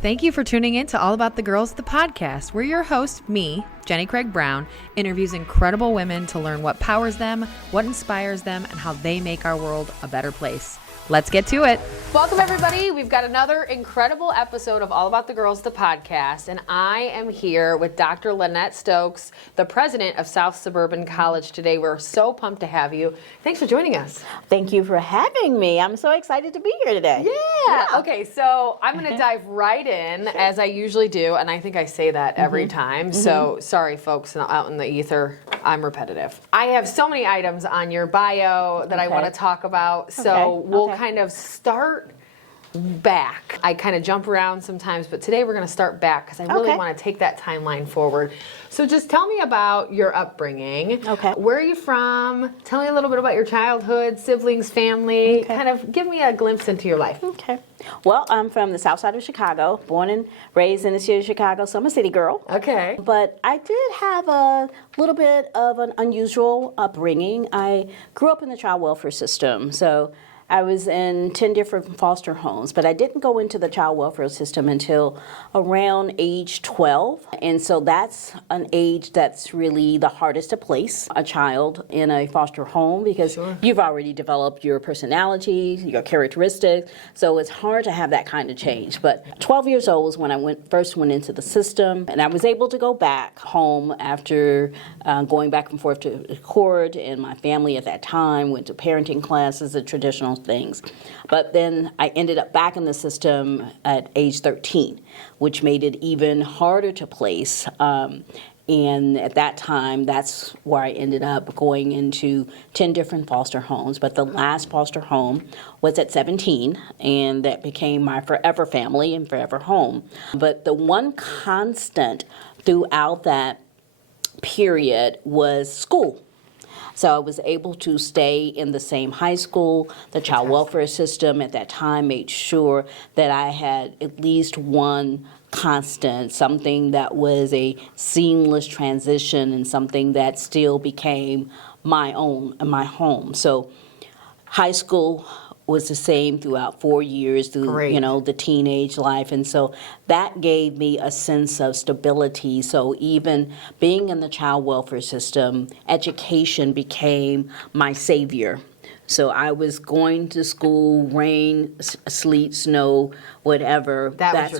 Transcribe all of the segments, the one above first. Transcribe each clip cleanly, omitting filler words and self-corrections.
Thank you for tuning in to All About the Girls, the podcast. We're your host, me, Jenny Craig Brown, interviews incredible women to learn what powers them, what inspires them, and how they make our world a better place. Let's get to it. Welcome, everybody. We've got another incredible episode of All About the Girls, the podcast, and I am here with Dr. Lynette Stokes, the president of South Suburban College today. We're so pumped to have you. Thanks for joining us. Thank you for having me. I'm so excited to be here today. Yeah. Okay, so I'm going to dive right in, as I usually do, and I think I say that every time. So sorry, folks out in the ether. I'm repetitive. I have so many items on your bio that I want to talk about, so we'll kind of start back. I kind of jump around sometimes, but today we're going to start back because I really want to take that timeline forward. So just tell me about your upbringing. Okay. Where are you from? Tell me a little bit about your childhood, siblings, family. Kind of give me a glimpse into your life. Okay. Well, I'm from the south side of Chicago, born and raised in the city of Chicago, so I'm a city girl. Okay. But I did have a little bit of an unusual upbringing. I grew up in the child welfare system, so I was in 10 different foster homes, but I didn't go into the child welfare system until around age 12. And so that's an age that's really the hardest to place a child in a foster home because you've already developed your personality, your characteristics. So it's hard to have that kind of change. But 12 years old was when I first went into the system, and I was able to go back home after going back and forth to court, and my family at that time went to parenting classes, the traditional things. But then I ended up back in the system at age 13, which made it even harder to place. And at that time, that's where I ended up going into 10 different foster homes. But the last foster home was at 17, and that became my forever family and forever home. But the one constant throughout that period was school. So I was able to stay in the same high school. The child welfare system at that time made sure that I had at least one constant, something that was a seamless transition and something that still became my own, my home. So high school was the same throughout 4 years through the teenage life, and so that gave me a sense of stability. So even being in the child welfare system, education became my savior. So I was going to school, rain, sleet, snow, whatever. That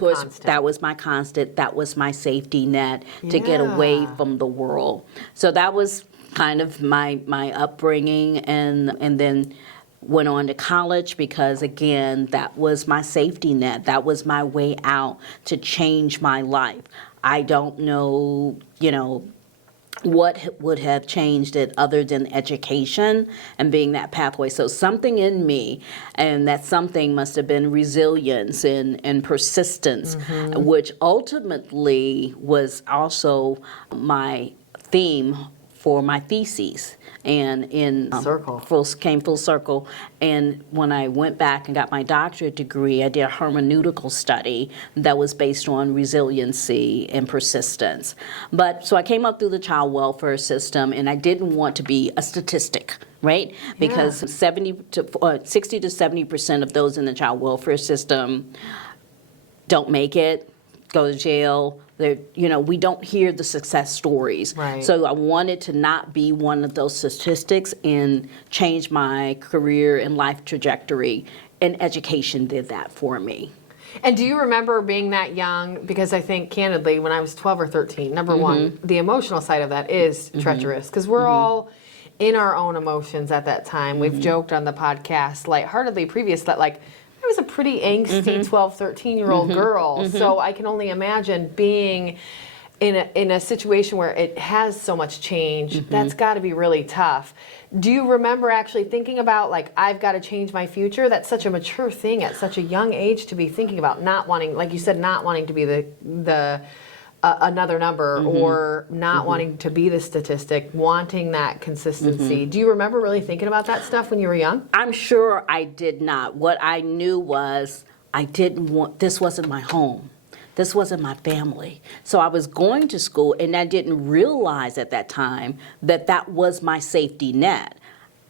was my constant. That was my safety net to get away from the world. So that was kind of my upbringing, and then went on to college because, again, that was my safety net. That was my way out to change my life. I don't know, what would have changed it other than education and being that pathway. So something in me, and that something must have been resilience and persistence, which ultimately was also my theme for my thesis. And came full circle. And when I went back and got my doctorate degree, I did a hermeneutical study that was based on resiliency and persistence. So I came up through the child welfare system, and I didn't want to be a statistic, right? Because 60 to 70% of those in the child welfare system don't make it, go to jail. We don't hear the success stories. Right. So I wanted to not be one of those statistics and change my career and life trajectory. And education did that for me. And do you remember being that young? Because I think, candidly, when I was 12 or 13, number one, the emotional side of that is treacherous. Because we're all in our own emotions at that time. We've joked on the podcast lightheartedly previous that, I was a pretty angsty 12, 13-year-old girl, so I can only imagine being in a situation where it has so much change. That's got to be really tough. Do you remember actually thinking about, I've got to change my future? That's such a mature thing at such a young age to be thinking about, not wanting, like you said, not wanting to be the another number or not wanting to be the statistic, wanting that consistency. Do you remember really thinking about that stuff when you were young? I'm sure I did not. What I knew was this wasn't my home. This wasn't my family. So I was going to school, and I didn't realize at that time that that was my safety net.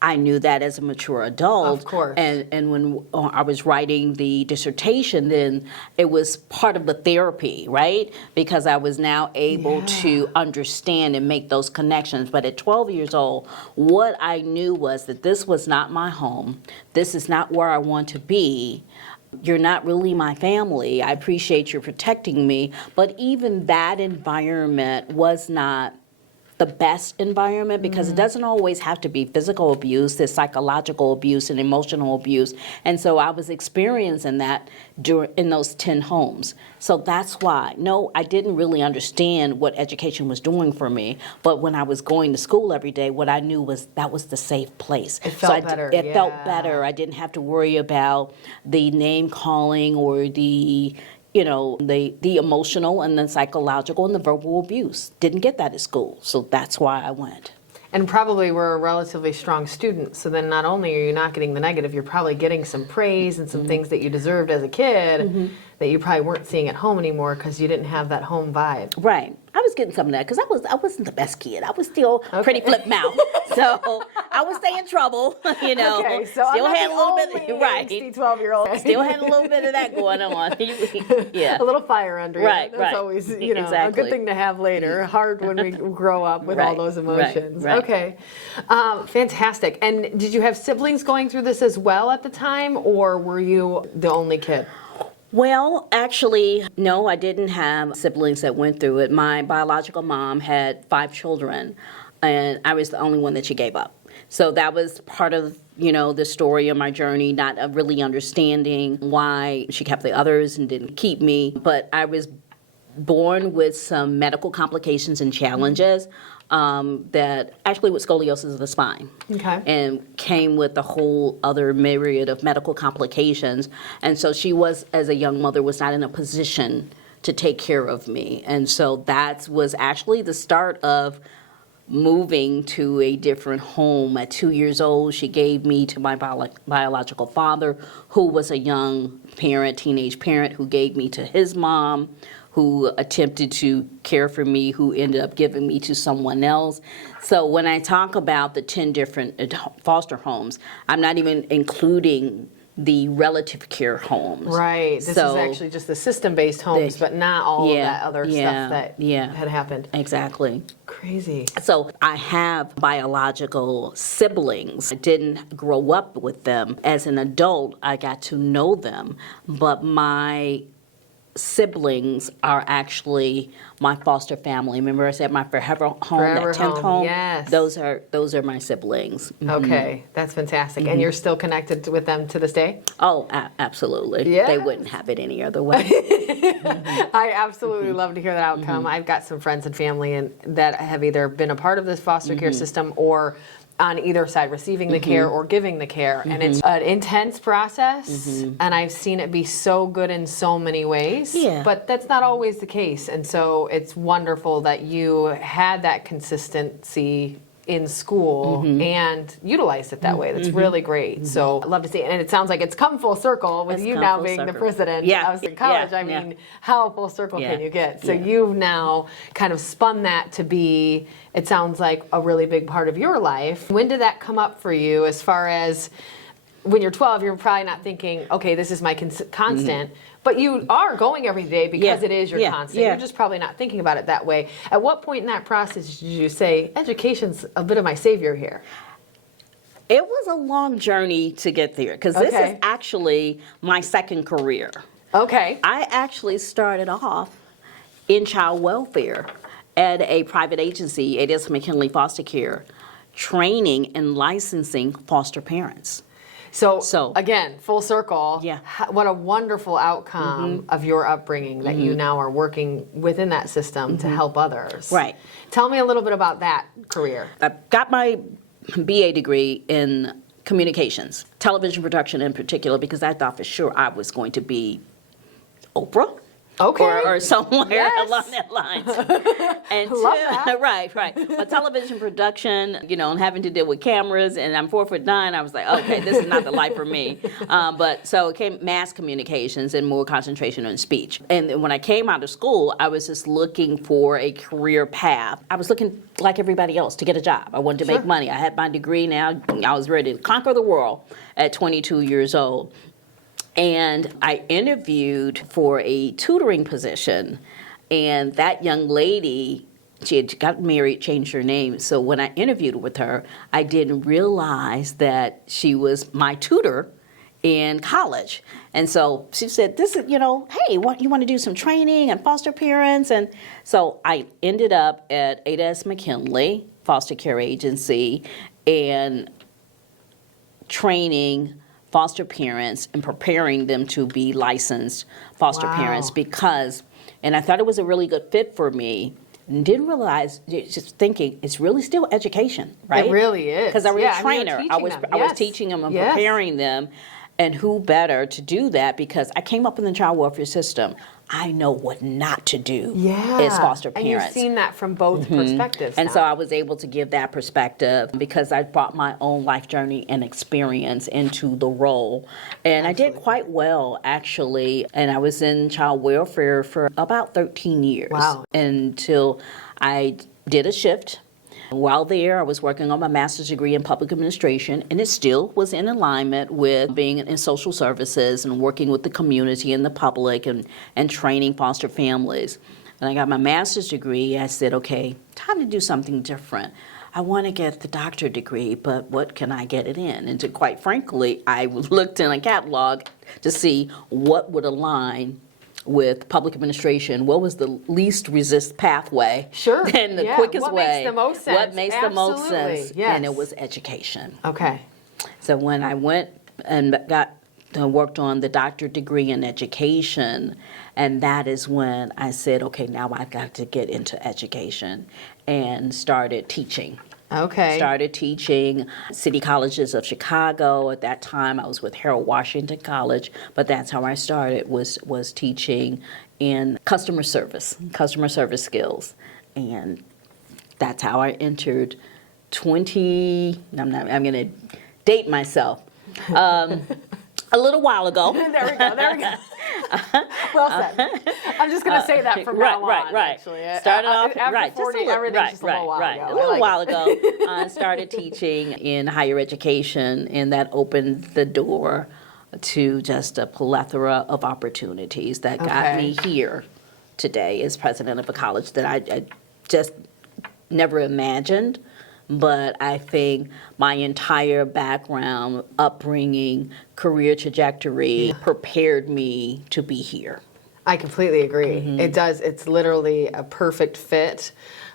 I knew that as a mature adult. Of course. And when I was writing the dissertation, then it was part of the therapy, right? Because I was now able to understand and make those connections. But at 12 years old, what I knew was that this was not my home. This is not where I want to be. You're not really my family. I appreciate you protecting me. But even that environment was not the best environment, because it doesn't always have to be physical abuse. There's psychological abuse and emotional abuse. And so I was experiencing that in those 10 homes. So that's why, no, I didn't really understand what education was doing for me. But when I was going to school every day, what I knew was that was the safe place. It felt better. It felt better. I didn't have to worry about the name calling or the the emotional and the psychological and the verbal abuse. Didn't get that at school, so that's why I went. And probably were a relatively strong student, so then not only are you not getting the negative, you're probably getting some praise and some things that you deserved as a kid that you probably weren't seeing at home anymore because you didn't have that home vibe. Right. I was getting some of that because I wasn't the best kid. I was still pretty flip mouth, so I would stay in trouble. Okay, so still I'm had a little bit, right? 12-year-old. Still had a little bit of that going on. Yeah. A little fire under you. Right, That's right. always, a Exactly. good thing to have later. Hard when we grow up with all those emotions. Right. Okay. Fantastic. And did you have siblings going through this as well at the time, or were you the only kid? Well, actually, no, I didn't have siblings that went through it. My biological mom had 5 children, and I was the only one that she gave up. So that was part of, the story of my journey, not really understanding why she kept the others and didn't keep me. But I was born with some medical complications and challenges that actually with scoliosis of the spine. Okay. And came with a whole other myriad of medical complications. And so she was, as a young mother, was not in a position to take care of me. And so that was actually the start of moving to a different home. At 2 years old, she gave me to my biological father, who was a young parent, teenage parent, who gave me to his mom, who attempted to care for me, who ended up giving me to someone else. So when I talk about the 10 different foster homes, I'm not even including the relative care homes. Right. This is actually just the system-based homes, but not all of that other stuff that had happened. Exactly. Crazy. So I have biological siblings. I didn't grow up with them. As an adult, I got to know them, but my siblings are actually my foster family. Remember I said my forever home, that 10th home? Yes. Those are my siblings. Okay, that's fantastic. And you're still connected with them to this day? Oh, absolutely. Yes. They wouldn't have it any other way. I absolutely love to hear that outcome. I've got some friends and family that have either been a part of this foster care system or on either side, receiving the care or giving the care. And it's an intense process, and I've seen it be so good in so many ways, but that's not always the case. And so it's wonderful that you had that consistency in school and utilized it that way. That's really great. So I'd love to see it. And it sounds like it's come full circle with you now being the president of the college. I mean, how full circle can you get? So you've now kind of spun that to be, it sounds like, a really big part of your life. When did that come up for you as far as when you're 12, you're probably not thinking, okay, this is my constant. But you are going every day because it is your constant. You're just probably not thinking about it that way. At what point in that process did you say, education's a bit of my savior here? It was a long journey to get there because this is actually my second career. Okay. I actually started off in child welfare at a private agency, it is McKinley Foster Care, training and licensing foster parents. So again, full circle. Yeah. What a wonderful outcome of your upbringing that you now are working within that system to help others. Right. Tell me a little bit about that career. I got my BA degree in communications, television production in particular, because I thought for sure I was going to be Oprah. Okay. or somewhere Yes. along that lines. And Love that. right. But television production, you know, and having to deal with cameras, and I'm 4'9", I was like, okay, this is not the life for me. But so it came mass communications and more concentration on speech. And when I came out of school, I was just looking for a career path. I was looking like everybody else to get a job. I wanted to make money. I had my degree now. I was ready to conquer the world at 22 years old. And I interviewed for a tutoring position, and that young lady, she had got married, changed her name. So when I interviewed with her, I didn't realize that she was my tutor in college. And so she said, this is, you know, hey, you want to do some training and foster parents? And so I ended up at A.S. McKinley Foster Care Agency and training foster parents and preparing them to be licensed foster parents because, and I thought it was a really good fit for me, and didn't realize, just thinking, it's really still education, right? It really is. Because I was a trainer. I was Yes. teaching them and Yes. preparing them, and who better to do that because I came up in the child welfare system. I know what not to do as foster parents. And you've seen that from both perspectives And now. so I was able to give that perspective because I brought my own life journey and experience into the role. And I did quite well, actually. And I was in child welfare for about 13 years. Wow. Until I did a shift. While there, I was working on my master's degree in public administration, and it still was in alignment with being in social services and working with the community and the public and training foster families. And I got my master's degree. I said, okay, time to do something different. I want to get the doctorate degree, but what can I get it in? And quite frankly, I looked in a catalog to see what would align with public administration, what was the least resist pathway? Sure. And the Yeah. quickest What way. makes the most sense? What makes the most Absolutely. sense? Yes. And it was education. Okay. So when I went and worked on the doctorate degree in education, and that is when I said, okay, now I've got to get into education, and started teaching. Okay. Started teaching city colleges of Chicago. At that time, I was with Harold Washington College, but that's how I started, was teaching in customer service skills. And that's how I entered I'm going to date myself. A little while ago. There we go. Well said. I'm just going to say that from now on. Right. Actually. Started off after 40, everything's just a little while ago. A little while ago, I started teaching in higher education, and that opened the door to just a plethora of opportunities that got me here today as president of a college that I just never imagined. But I think my entire background, upbringing, career trajectory prepared me to be here. I completely agree. It does. It's literally a perfect fit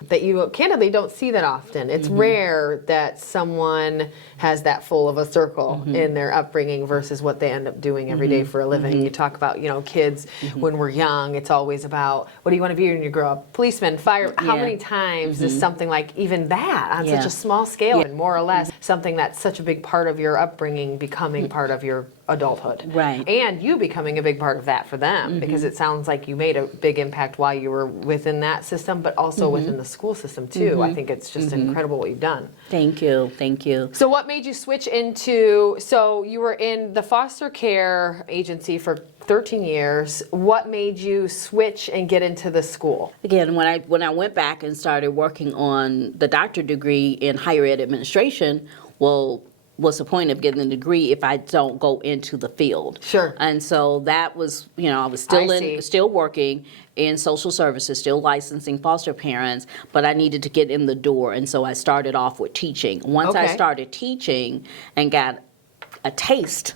that you candidly don't see that often. It's rare that someone has that full of a circle in their upbringing versus what they end up doing every day for a living. You talk about, kids when we're young, it's always about, what do you want to be when you grow up? Policeman, fire. How many times is something like even that on such a small scale and more or less something that's such a big part of your upbringing becoming part of your adulthood. Right. And you becoming a big part of that for them because it sounds like you made a big impact while you were within that system, but also within the school system too. I think it's just incredible what you've done. Thank you. So what made you switch into, so you were in the foster care agency for 13 years. What made you switch and get into the school? Again, when I went back and started working on the doctorate degree in higher ed administration, what's the point of getting a degree if I don't go into the field? Sure. And so that was, I was still working in social services, still licensing foster parents, but I needed to get in the door, and so I started off with teaching. Once I started teaching and got a taste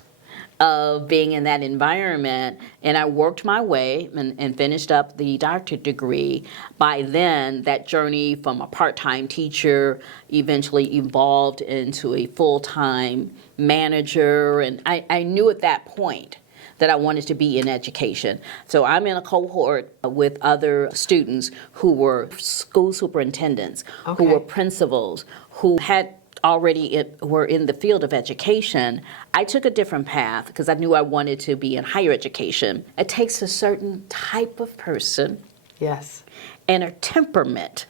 of being in that environment, and I worked my way and finished up the doctorate degree. By then, that journey from a part-time teacher eventually evolved into a full-time manager, and I knew at that point that I wanted to be in education. So I'm in a cohort with other students who were school superintendents, who were principals, who had were in the field of education, I took a different path because I knew I wanted to be in higher education. It takes a certain type of person Yes. and a temperament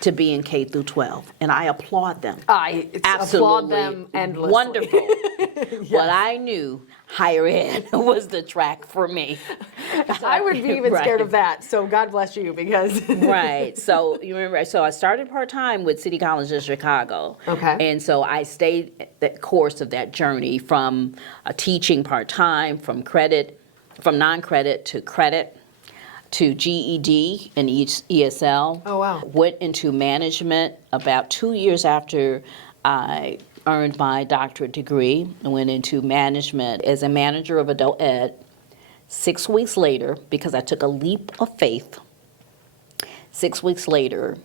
to be in K through 12, and I applaud them. I applaud them endlessly. Wonderful. But I knew higher ed was the track for me. I would be even scared of that. So God bless you because. Right. So you remember, so I started part-time with City College of Chicago. Okay. And so I stayed the course of that journey from teaching part-time, from non-credit to credit, to GED and ESL. Oh, wow. Went into management about 2 years after I earned my doctorate degree. I went into management as a manager of adult ed. 6 weeks later, because I took a leap of faith, 6 weeks later,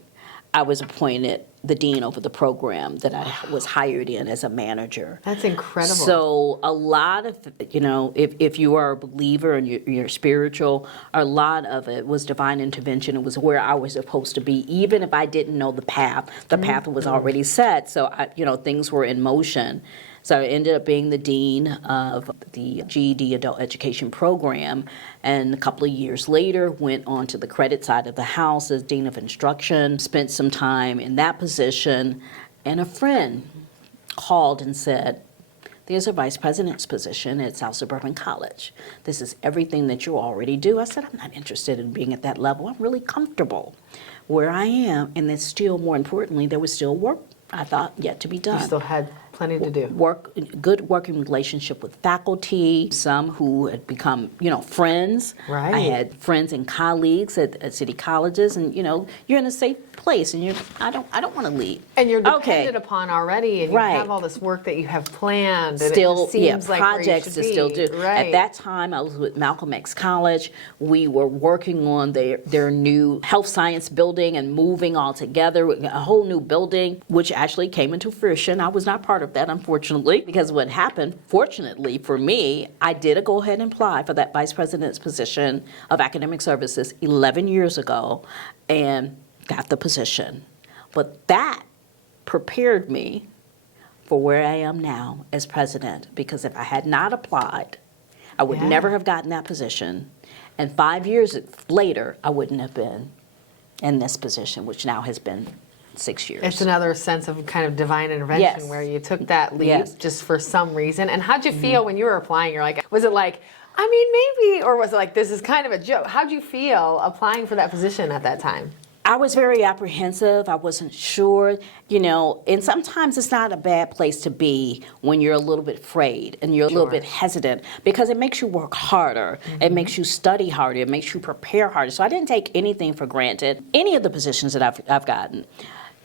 I was appointed the dean over the program that I was hired in as a manager. That's incredible. So a lot of, if you are a believer and you're spiritual, a lot of it was divine intervention. It was where I was supposed to be, even if I didn't know the path. The path was already set, so things were in motion. So I ended up being the dean of the GED Adult Education Program, and a couple of years later went on to the credit side of the house as dean of instruction, spent some time in that position, and a friend called and said, there's a vice president's position at South Suburban College. This is everything that you already do. I said, I'm not interested in being at that level. I'm really comfortable where I am, and then still, more importantly, there was still work, I thought, yet to be done. You still had plenty to do. Good working relationship with faculty, some who had become, friends. Right. I had friends and colleagues at city colleges, and you're in a safe place, and I don't want to leave. And you're dependent upon already, and you have all this work that you have planned. And Still, it seems like projects to still do. Right. At that time, I was with Malcolm X College. We were working on their new health science building and moving all together, a whole new building, which actually came into fruition. I was not part of that, unfortunately, because what happened, fortunately for me, I did go ahead and apply for that vice president's position of academic services 11 years ago and got the position. But that prepared me for where I am now as president, because if I had not applied, I would never have gotten that position. And 5 years later, I wouldn't have been in this position, which now has been 6 years. It's another sense of kind of divine intervention where you took that leap just for some reason. And how'd you feel when you were applying? You're like, was it like, maybe, or was it like, this is kind of a joke? How'd you feel applying for that position at that time? I was very apprehensive. I wasn't sure, and sometimes it's not a bad place to be when you're a little bit afraid and you're a little bit hesitant, because it makes you work harder. It makes you study harder. It makes you prepare harder. So I didn't take anything for granted. Any of the positions that I've gotten.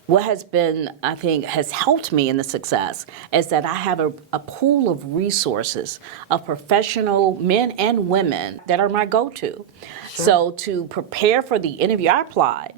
What has been, I think, has helped me in the success is that I have a pool of resources of professional men and women that are my go-to. Sure. So to prepare for the interview, I applied,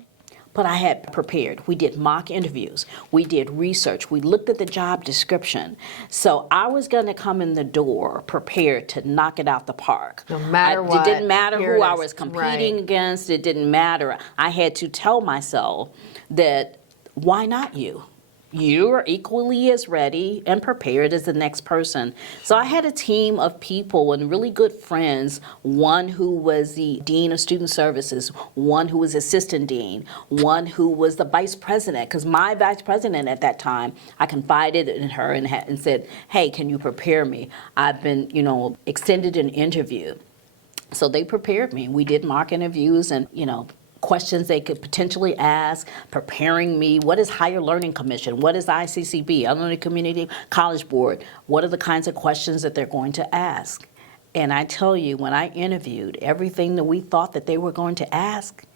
but I had prepared. We did mock interviews. We did research. We looked at the job description. So I was going to come in the door prepared to knock it out the park. No matter what. It didn't matter who I was competing against. It didn't matter. I had to tell myself that, why not you? You are equally as ready and prepared as the next person. So I had a team of people and really good friends, one who was the dean of student services, one who was assistant dean, one who was the vice president, because my vice president at that time, I confided in her and said, hey, can you prepare me? I've been, extended an interview. So they prepared me. We did mock interviews and, questions they could potentially ask, preparing me. What is Higher Learning Commission? What is ICCB? Illinois Community College Board? What are the kinds of questions that they're going to ask? And I tell you, when I interviewed, everything that we thought that they were going to ask,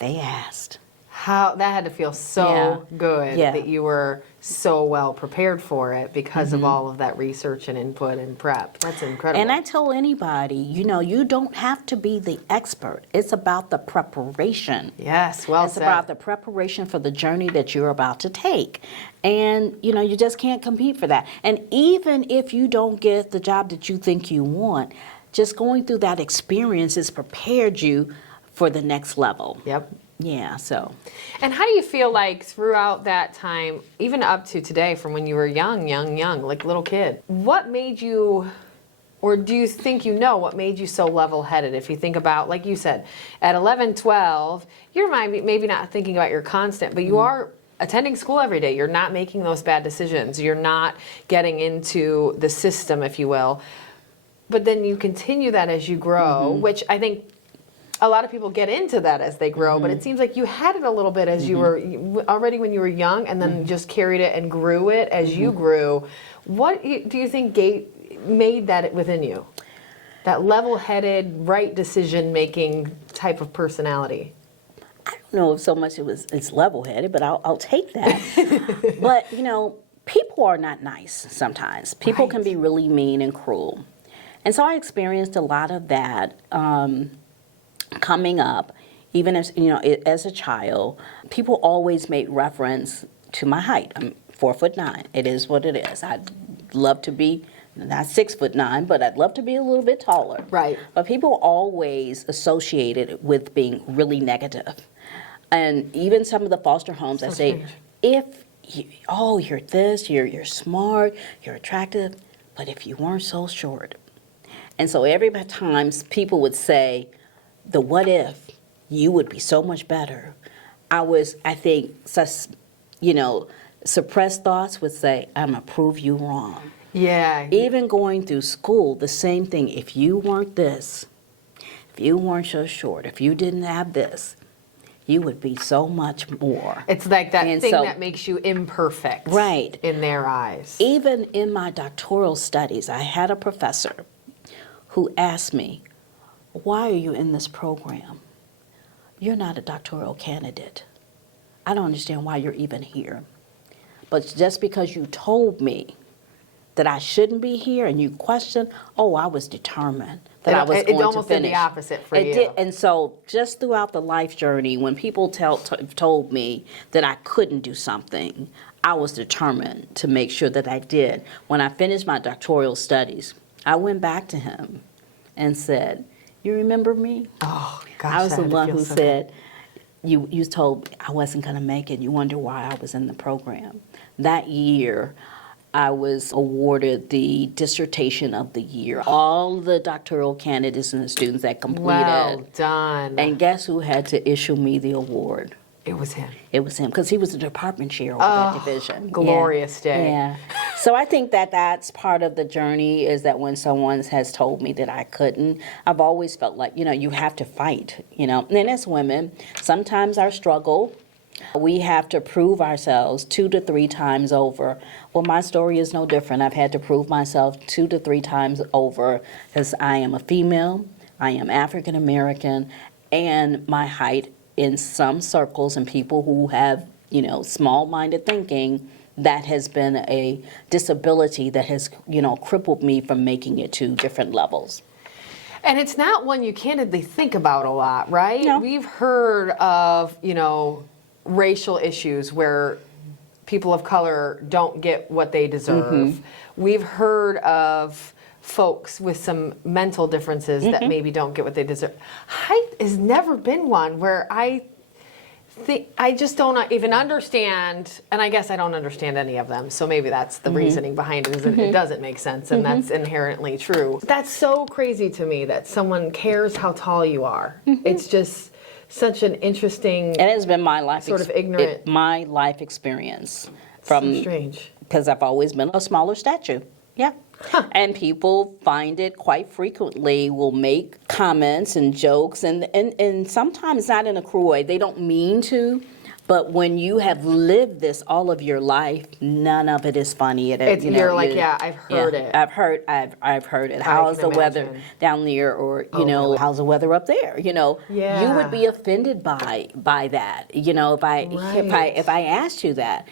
they asked. How that had to feel so good that you were so well prepared for it because of all of that research and input and prep. That's incredible. And I tell anybody, you don't have to be the expert. It's about the preparation. Yes, well It's said. about the preparation for the journey that you're about to take. And, you just can't compete for that. And even if you don't get the job that you think you want, just going through that experience has prepared you for the next level. Yep. Yeah, so. And how do you feel like throughout that time, even up to today, from when you were young, like little kid, what made you, or do you think you know what made you so level-headed? If you think about, like you said, at 11, 12, you're maybe not thinking about your constant, but you are attending school every day. You're not making those bad decisions. You're not getting into the system, if you will. But then you continue that as you grow, which I think a lot of people get into that as they grow, but it seems like you had it a little bit as you were already when you were young, and then just carried it and grew it as you grew. What do you think made that within you? That level-headed, right decision-making type of personality? I don't know if so much it's level-headed, but I'll take that. But, you know, people are not nice sometimes. People can be really mean and cruel. And so I experienced a lot of that coming up, even as, you know, as a child. People always made reference to my height. I'm 4'9". It is what it is. I'd love to be not 6'9", but I'd love to be a little bit taller. Right. But people always associated it with being really negative. And even some of the foster homes, I say, strange. if you're this, you're smart, you're attractive, but if you weren't so short. And so every time people would say, the what if, you would be so much better. I think, suppressed thoughts would say, I'm going to prove you wrong. Yeah. Even going through school, the same thing. If you weren't this, if you weren't so short, if you didn't have this, you would be so much more. It's like that And thing so- that makes you imperfect. Right. In their eyes. Even in my doctoral studies, I had a professor who asked me, why are you in this program? You're not a doctoral candidate. I don't understand why you're even here. But just because you told me that I shouldn't be here and you questioned, I was determined that I was going to finish. It almost did the opposite for you. It did. And so just throughout the life journey, when people told me that I couldn't do something, I was determined to make sure that I did. When I finished my doctoral studies, I went back to him and said, you remember me? Oh, gosh. I was that the had to one feel who so said, you told me I wasn't going to make it. You wonder why I was in the program. That year, I was awarded the dissertation of the year. All the doctoral candidates and the students that completed. Well done. And guess who had to issue me the award? It was him. It was him, because he was the department chair over that division. Glorious day. Yeah. So I think that that's part of the journey, is that when someone has told me that I couldn't, I've always felt like, you have to fight, And then as women, sometimes our struggle, we have to prove ourselves 2 to 3 times over. Well, my story is no different. I've had to prove myself 2 to 3 times over, because I am a female, I am African American, and my height in some circles and people who have, small-minded thinking, that has been a disability that has, crippled me from making it to different levels. And it's not one you candidly think about a lot, right? No. We've heard of, racial issues where people of color don't get what they deserve. We've heard of folks with some mental differences that maybe don't get what they deserve. Height has never been one where I just don't even understand, and I guess I don't understand any of them, so maybe that's the reasoning behind it, is that it doesn't make sense, and that's inherently true. That's so crazy to me that someone cares how tall you are. It's just such an interesting, It has been my life sort of ignorant. my life experience So strange. because I've always been a smaller stature. Yeah. And people find it quite frequently, will make comments and jokes, and sometimes not in a cruel way. They don't mean to, but when you have lived this all of your life, none of it is funny. You're like, I've heard it. I've heard it. How's the weather imagine. down there, or really? how's the weather up there? You Yeah. would be offended by that. If I asked you that,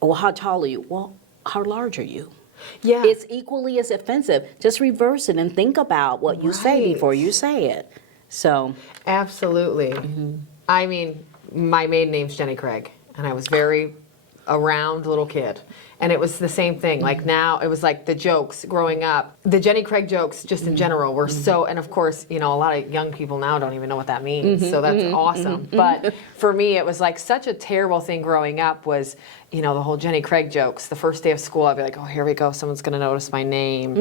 well, how tall are you? Well, how large are you? Yeah. It's equally as offensive. Just reverse it and think about what you say Right. before you say it. So, Absolutely. I mean, my maiden name's Jenny Craig, and I was very a round little kid. And it was the same thing. Like now, it was like the jokes growing up. The Jenny Craig jokes, just in general, were so, and of course, you know, a lot of young people now don't even know what that means. So that's awesome. But for me, it was like such a terrible thing growing up was, you know, the whole Jenny Craig jokes. The first day of school, I'd be like, oh, here we go. Someone's going to notice my name.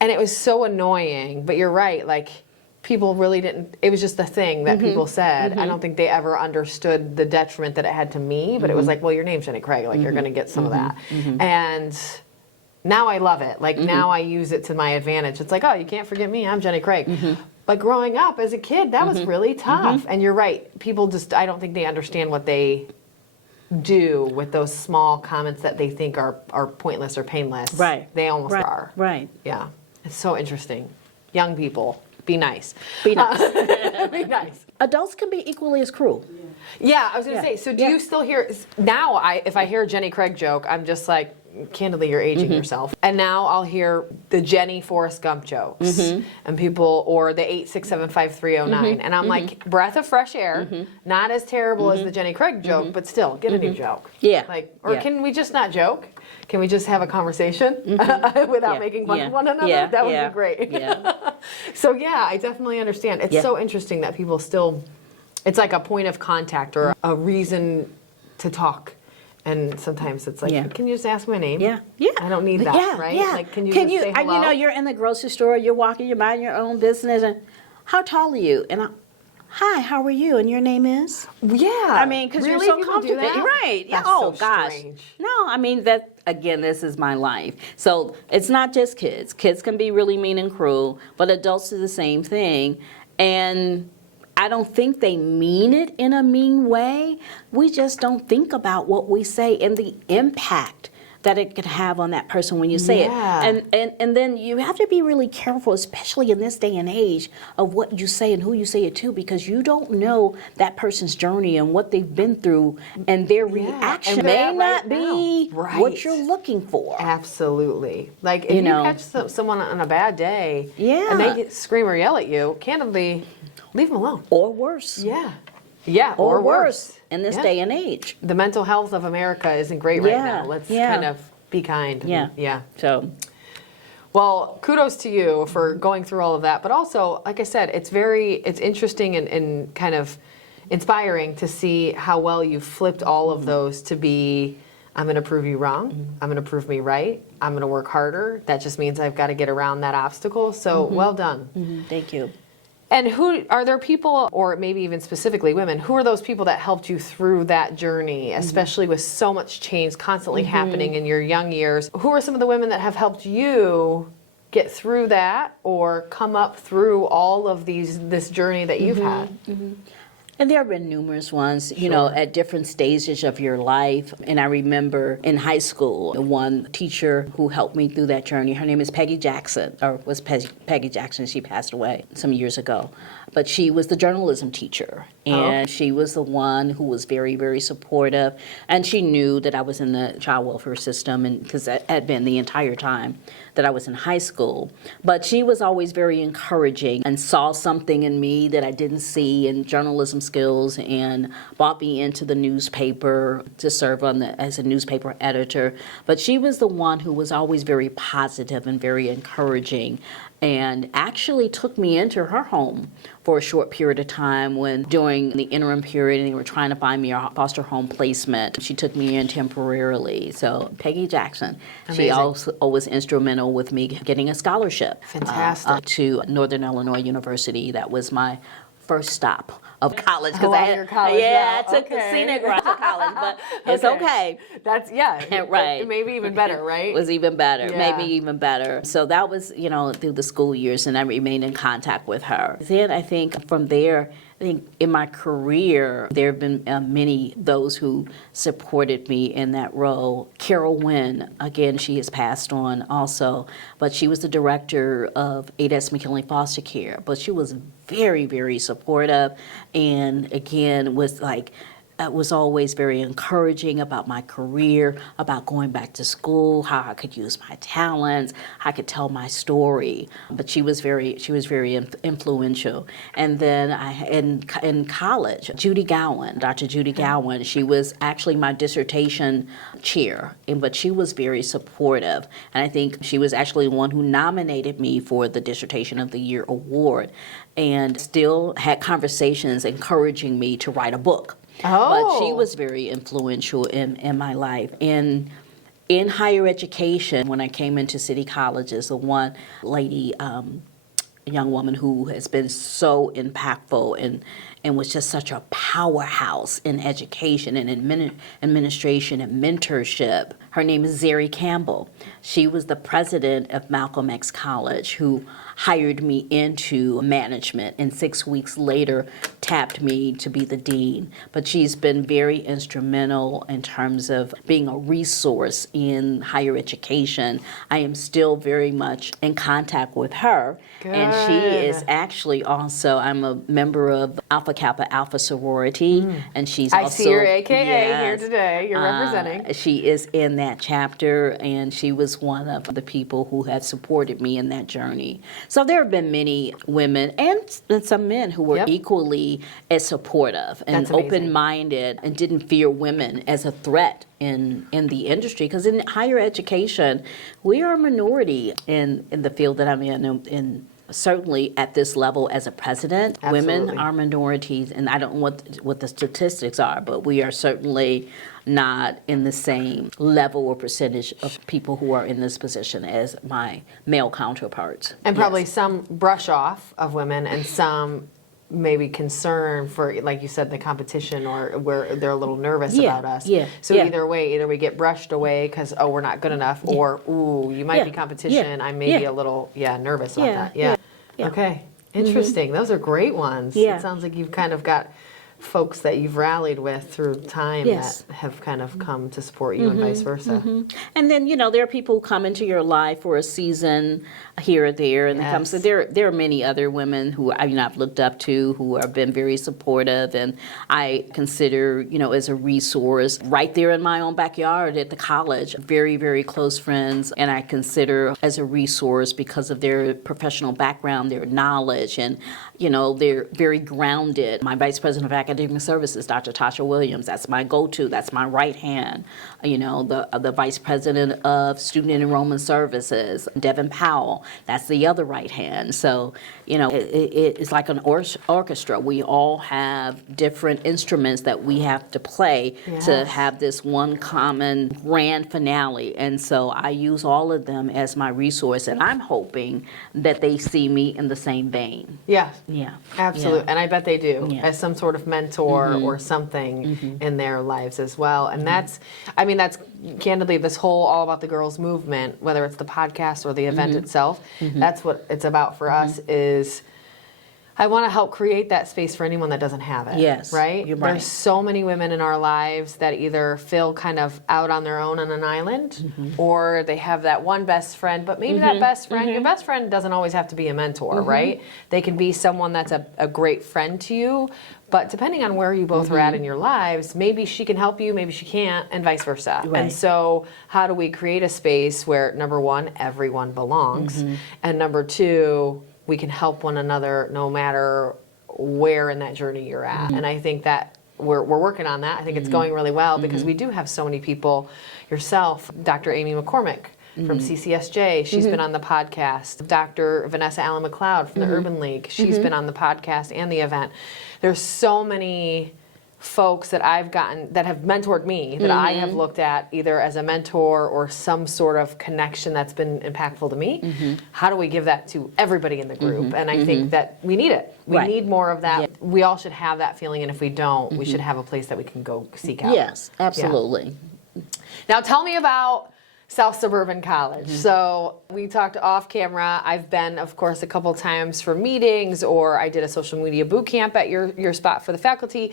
And it was so annoying. But you're right. Like, people really didn't, it was just a thing that people said. I don't think they ever understood the detriment that it had to me, but it was like, well, your name's Jenny Craig, like you're going to get some of that. And now I love it. Like now I use it to my advantage. It's like, oh, you can't forget me, I'm Jenny Craig. But growing up as a kid, that was really tough. And you're right, people just, I don't think they understand what they do with those small comments that they think are pointless or painless. Right. They almost are. Right. Yeah. It's so interesting. Young people. Be nice. Be nice. Be nice. Adults can be equally as cruel. Yeah, I was going to say, so do you still hear, now if I hear a Jenny Craig joke, I'm just like, candidly, you're aging yourself. And now I'll hear the Jenny Forrest Gump jokes and people, or the 8675309. And I'm like, breath of fresh air, not as terrible as the Jenny Craig joke, but still, get a new joke. Yeah. Like, or can we just not joke? Can we just have a conversation without making fun of one another? Yeah. That would be great. Yeah. So yeah, I definitely understand. It's so interesting that people still, it's like a point of contact or a reason to talk. And sometimes it's like, can you just ask my name? Yeah. I don't need that, right? Like, can you just say hello? You know, you're in the grocery store, you're walking, you're minding your own business, and how tall are you? And hi, how are you? And your name is? Yeah. I mean, because really? you're so People comfortable. do that? Right. That's oh, so gosh. strange. No, I mean, that, again, this is my life. So it's not just kids. Kids can be really mean and cruel, but adults do the same thing. And I don't think they mean it in a mean way. We just don't think about what we say and the impact that it could have on that person when you say it. And then you have to be really careful, especially in this day and age, of what you say and who you say it to, because you don't know that person's journey and what they've been through, and their reaction may not be what you're looking for. Absolutely. Like, if you catch someone on a bad day and they scream or yell at you, candidly, leave them alone. Or worse. Yeah, or worse. In this day and age. The mental health of America isn't great right now. Let's kind of be kind. Yeah. So, well, kudos to you for going through all of that. But also, like I said, it's interesting and kind of inspiring to see how well you've flipped all of those to be, I'm going to prove you wrong. I'm going to prove me right. I'm going to work harder. That just means I've got to get around that obstacle. So well done. Thank you. And who are there people, or maybe even specifically women, who are those people that helped you through that journey, especially with so much change constantly happening in your young years? Who are some of the women that have helped you get through that or come up through all of this journey that you've had? And there have been numerous ones, you know, at different stages of your life. And I remember in high school, one teacher who helped me through that journey, her name is Peggy Jackson, or was Peggy Jackson. She passed away some years ago. But she was the journalism teacher, and she was the one who was very, very supportive. And she knew that I was in the child welfare system, and because that had been the entire time that I was in high school. But she was always very encouraging and saw something in me that I didn't see in journalism skills, and brought me into the newspaper to serve as a newspaper editor. But she was the one who was always very positive and very encouraging, and actually took me into her home for a short period of time when during the interim period and they were trying to find me a foster home placement. She took me in temporarily. So Peggy Jackson, she also was instrumental with me getting a scholarship. Fantastic. To Northern Illinois University. That was my first stop of college. Your college I took the scenic route to college, but it's okay. That's, right. It may be even better, right? It was even better. Yeah. Made me even better. So that was, through the school years, and I remained in contact with her. Then I think from there, in my career, there have been many those who supported me in that role. Carol Wynn, again, she has passed on also, but she was the director of A.D.S. McKinley Foster Care. But she was very, very supportive, and again, was like was always very encouraging about my career, about going back to school, how I could use my talents, how I could tell my story. But she was very influential. And then in college, Dr. Judy Gowan, she was actually my dissertation chair, but she was very supportive. And I think she was actually the one who nominated me for the Dissertation of the Year award, and still had conversations encouraging me to write a book. But she was very influential in my life. In higher education, when I came into City Colleges, the one lady, a young woman who has been so impactful and was just such a powerhouse in education and administration and mentorship. Her name is Zeri Campbell. She was the president of Malcolm X College, who hired me into management, and 6 weeks later tapped me to be the dean. But she's been very instrumental in terms of being a resource in higher education. I am still very much in contact with her. Good. And she is actually also, I'm a member of Alpha Kappa Alpha sorority, and she's I also— see your AKA Yes. here today. You're representing. She is in that chapter, and she was one of the people who have supported me in that journey. So there have been many women and some men who were equally as supportive and open-minded and didn't fear women as a threat in the industry. Because in higher education, we are a minority in the field that I'm in. Certainly at this level as a president, women are minorities, and I don't know what the statistics are, but we are certainly not in the same level or percentage of people who are in this position as my male counterparts. And probably some brush off of women and some maybe concern for, like you said, the competition, or where they're a little nervous about us. So either way, either we get brushed away because, oh, we're not good enough, or, ooh, you might be competition. I'm maybe a little, nervous about that. Okay. Interesting. Those are great ones. It sounds like you've kind of got folks that you've rallied with through time that have kind of come to support you and vice versa. And then, there are people who come into your life for a season here or there, and they come. So there are many other women who I've looked up to, who have been very supportive, and I consider, as a resource right there in my own backyard at the college, very, very close friends, and I consider as a resource because of their professional background, their knowledge, and, they're very grounded. My Vice President of Academic Services, Dr. Tasha Williams, that's my go-to, that's my right hand. The Vice President of Student Enrollment Services, Devin Powell, that's the other right hand. So, it's like an orchestra. We all have different instruments that we have to play to have this one common grand finale. And so I use all of them as my resource, and I'm hoping that they see me in the same vein. Absolutely. And I bet they do, as some sort of mentor or something in their lives as well. And that's candidly this whole All About the Girls movement, whether it's the podcast or the event itself, that's what it's about for us. Is I want to help create that space for anyone that doesn't have it. Right? You're right. There's so many women in our lives that either feel kind of out on their own on an island, or they have that one best friend, but maybe that best friend, your best friend doesn't always have to be a mentor, right? They can be someone that's a great friend to you, but depending on where you both are at in your lives, maybe she can help you, maybe she can't, and vice versa. Right. And so how do we create a space where, number one, everyone belongs, and number two, we can help one another no matter where in that journey you're at. And I think that we're working on that. I think it's going really well because we do have so many people, yourself, Dr. Amy McCormick from CCSJ, she's been on the podcast. Dr. Vanessa Allen McLeod from the Urban League, she's been on the podcast and the event. There's so many folks that I've gotten that have mentored me that I have looked at either as a mentor or some sort of connection that's been impactful to me. How do we give that to everybody in the group? And I think that we need it. We need more of that. We all should have that feeling, and if we don't, we should have a place that we can go seek out. Yes, absolutely. Now tell me about South Suburban College. So we talked off camera. I've been, of course, a couple times for meetings, or I did a social media boot camp at your spot for the faculty.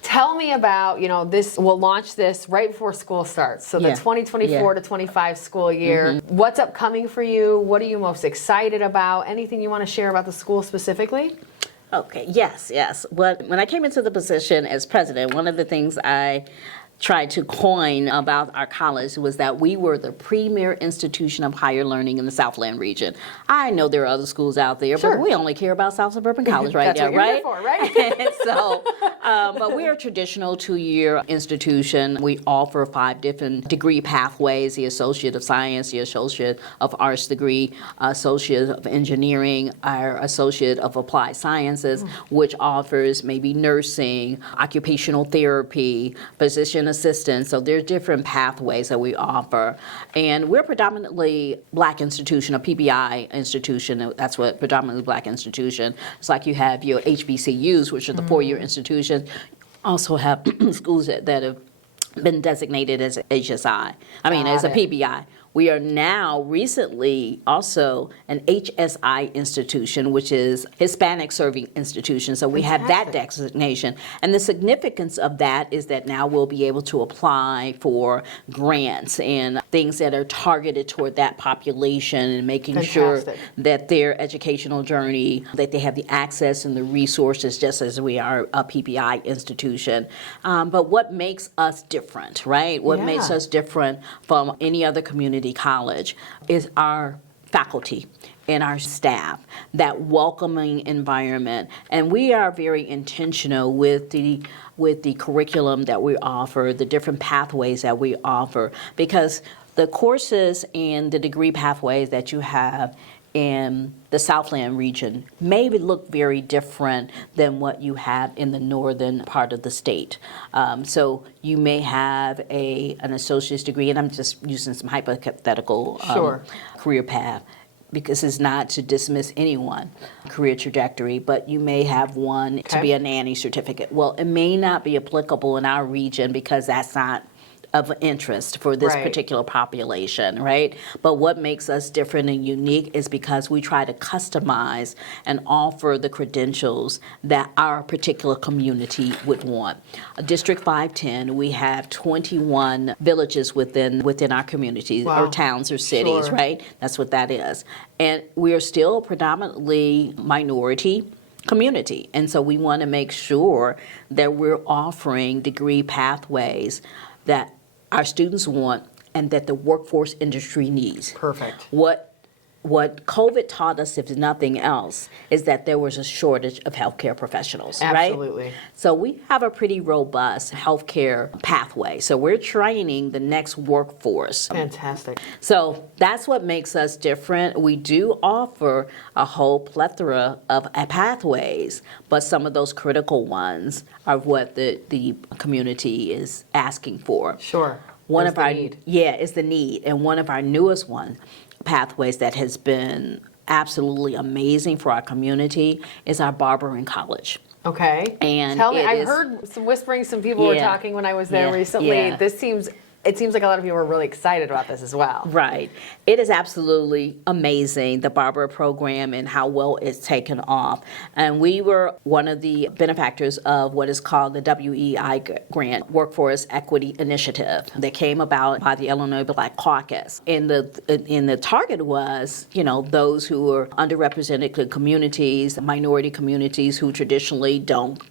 Tell me about, this, we'll launch this right before school starts. So the 2024 to 25 school year. What's upcoming for you? What are you most excited about? Anything you want to share about the school specifically? Okay, yes. When I came into the position as president, one of the things I tried to coin about our college was that we were the premier institution of higher learning in the Southland region. I know there are other schools out there, Sure. but we only care about South Suburban College right That's now, what you're right? here for, right? And so, but we are a traditional 2-year institution. We offer 5 different degree pathways: the Associate of Science, the Associate of Arts degree, Associate of Engineering, our Associate of Applied Sciences, which offers maybe nursing, occupational therapy, physician assistant. So there's different pathways that we offer. And we're predominantly Black institution, a PBI institution. That's what predominantly Black institution. It's like you have your HBCUs, which are the 4-year institutions. Also have schools that have been designated as HSI. As a PBI. We are now recently also an HSI institution, which is Hispanic Serving Institution. So we have that designation. And the significance of that is that now we'll be able to apply for grants and things that are targeted toward that population and making sure that their educational journey, that they have the access and the resources just as we are a PBI institution. But what makes us different, right? What makes us different from any other community college is our faculty and our staff, that welcoming environment. And we are very intentional with the curriculum that we offer, the different pathways that we offer, because the courses and the degree pathways that you have in the Southland region maybe look very different than what you have in the northern part of the state. So you may have an associate's degree, and I'm just using some hypothetical career path, because it's not to dismiss anyone career trajectory, but you may have one to be a nanny certificate. Well, it may not be applicable in our region because that's not of interest for this particular population, right? But what makes us different and unique is because we try to customize and offer the credentials that our particular community would want. District 510, we have 21 villages within our community, or towns or cities, right? That's what that is. And we are still predominantly minority community. And so we want to make sure that we're offering degree pathways that our students want and that the workforce industry needs. Perfect. What COVID taught us, if nothing else, is that there was a shortage of healthcare professionals, right? Absolutely. So we have a pretty robust healthcare pathway. So we're training the next workforce. Fantastic. So that's what makes us different. We do offer a whole plethora of pathways, but some of those critical ones are what the community is asking for. Sure. One of our need. is the need, and one of our newest pathways that has been absolutely amazing for our community is our barber in college. Okay. And tell me, I heard some whispering. Some people were talking when I was there recently. It seems like a lot of people are really excited about this as well. Right. It is absolutely amazing, the barber program and how well it's taken off. And we were one of the benefactors of what is called the WEI grant, Workforce Equity Initiative, that came about by the Illinois Black Caucus. And the target was, those who are underrepresented communities, minority communities who traditionally don't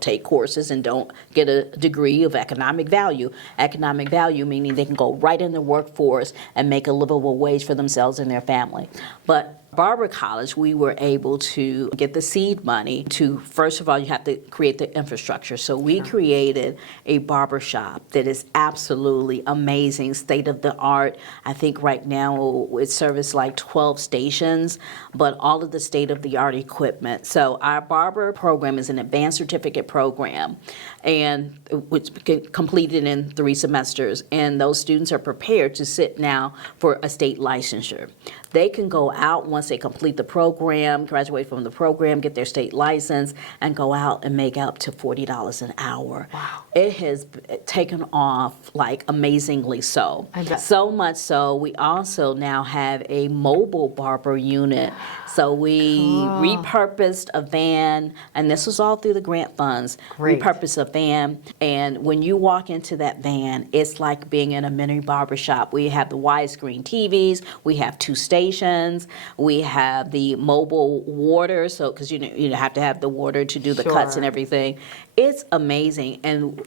take courses and don't get a degree of economic value. Economic value meaning they can go right in the workforce and make a livable wage for themselves and their family. But Barber College, we were able to get the seed money to, first of all, you have to create the infrastructure. So we created a barber shop that is absolutely amazing, state of the art. I think right now it services like 12 stations, but all of the state of the art equipment. So our barber program is an advanced certificate program, and which completed in 3 semesters. And those students are prepared to sit now for a state licensure. They can go out once they complete the program, graduate from the program, get their state license, and go out and make up to $40 an hour. Wow. It has taken off like amazingly so. I bet. So much so, we also now have a mobile barber unit. So we repurposed a van, and this was all through the grant funds. Great. Repurposed a van, and when you walk into that van, it's like being in a mini barber shop. We have the widescreen TVs, we have 2 stations, we We have the mobile water, so because you have to have the water to do the cuts and everything. It's amazing, and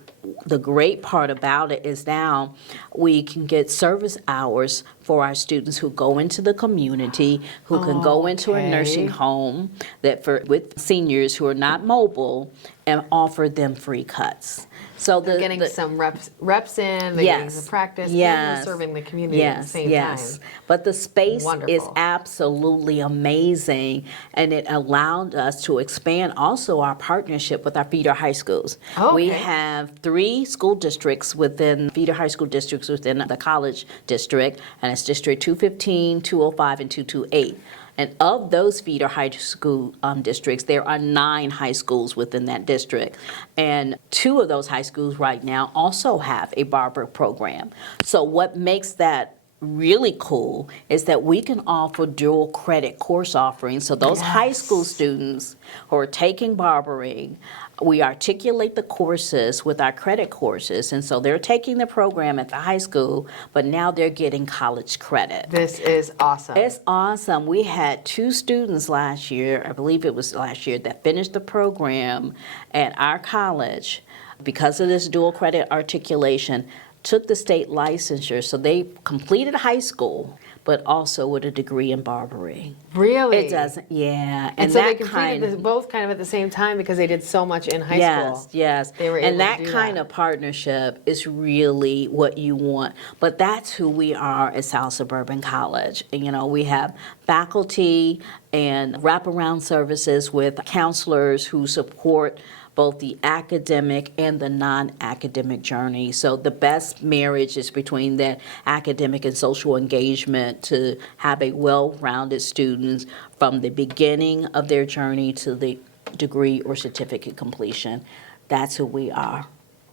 the great part about it is now we can get service hours for our students who go into the community, who can go into a nursing home with seniors who are not mobile, and offer them free cuts. So they're getting some reps in, they're getting some practice, and they're serving the community at the same time. But the space is absolutely amazing, and it allowed us to expand also our partnership with our feeder high schools. We have 3 school districts within feeder high school districts within the college district, and it's District 215, 205, and 228. And of those feeder high school districts, there are 9 high schools within that district. And 2 of those high schools right now also have a barber program. So what makes that really cool is that we can offer dual credit course offerings. So those high school students who are taking barbering, we articulate the courses with our credit courses, and so they're taking the program at the high school, but now they're getting college credit. This is awesome. It's awesome. We had 2 students last year, I believe it was last year, that finished the program at our college because of this dual credit articulation, took the state licensure, so they completed high school, but also with a degree in barbering. Really? It doesn't, yeah. And so they completed both kind of at the same time because they did so much in high school. Yes. They were able and that to do kind of partnership is really what you want. But that's who we are at South Suburban College. And, we have faculty and wraparound services with counselors who support both the academic and the non-academic journey. So the best marriage is between that academic and social engagement to have a well-rounded student from the beginning of their journey to the degree or certificate completion. That's who we are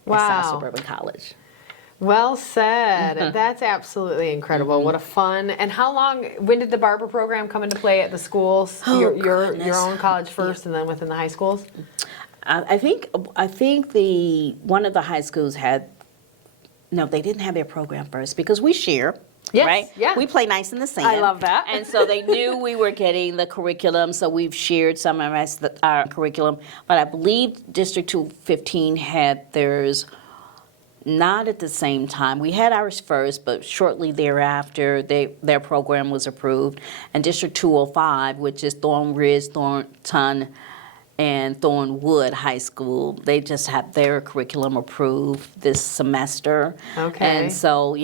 at South Suburban College. Well said. That's absolutely incredible. What a fun. And when did the barber program come into play at the schools? Your own college first and then within the high schools? I think one of the high schools they didn't have their program first because we share. Yes, right? Yeah. We play nice in the sand. I love that. And so they knew we were getting the curriculum, so we've shared some of our curriculum. But I believe District 215 had theirs not at the same time. We had ours first, but shortly thereafter, their program was approved. And District 205, which is Thorn Ridge, Thornton, and Thornwood High School, they just have their curriculum approved this semester. Okay. And so,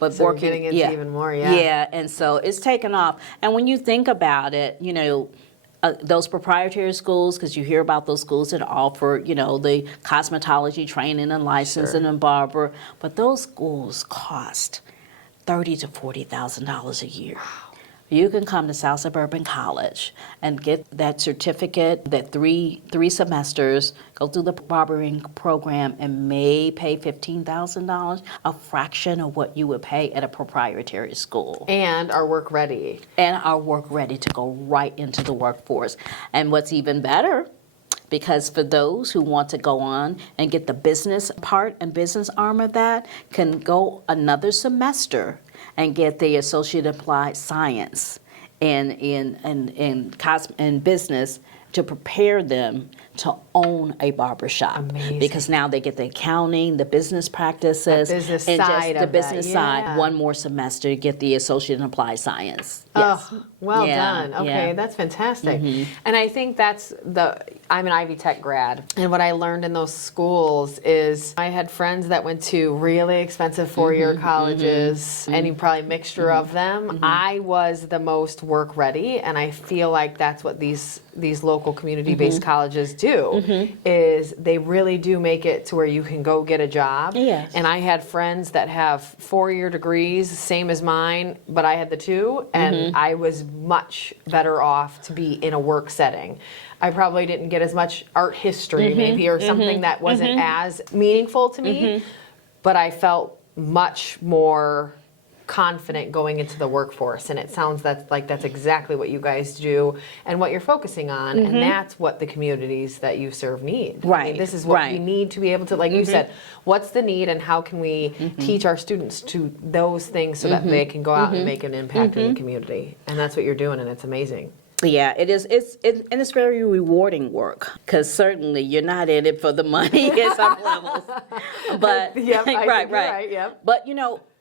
but so we're getting into even more, Yeah, and so it's taken off. And when you think about it, those proprietary schools, because you hear about those schools that offer, the cosmetology training and licensing and barber, but those schools cost $30,000 to $40,000 a year. You can come to South Suburban College and get that certificate, that three semesters, go through the barbering program, and may pay $15,000, a fraction of what you would pay at a proprietary school. And are work ready. And are work ready to go right into the workforce. And what's even better, because for those who want to go on and get the business part and business arm of that, can go another semester and get the Associate Applied Science in business to prepare them to own a barbershop. Amazing. Because now they get the accounting, the business practices, the business and side just the of business that. side. One more semester to get the Associate in Applied Science. Yes. Oh, well Yeah, done. Okay, yeah. that's fantastic. And I think I'm an Ivy Tech grad, and what I learned in those schools is I had friends that went to really expensive four-year colleges, any probably mixture of them. I was the most work ready, and I feel like that's what these local community-based colleges do, is they really do make it to where you can go get a job. Yes. And I had friends that have four-year degrees, same as mine, but I had the two, and I was much better off to be in a work setting. I probably didn't get as much art history maybe, or something that wasn't as meaningful to me, but I felt much more confident going into the workforce, and it sounds that's exactly what you guys do and what you're focusing on, and that's what the communities that you serve need. I Right, mean, this is what we right. need to be able to, like you said, what's the need and how can we teach our students to those things so that they can go out and make an impact in the community, and that's what you're doing, and it's amazing. Yeah, it is. And it's very rewarding work, because certainly you're not in it for the money at some levels. But Yep, I right, think you're right, yep. But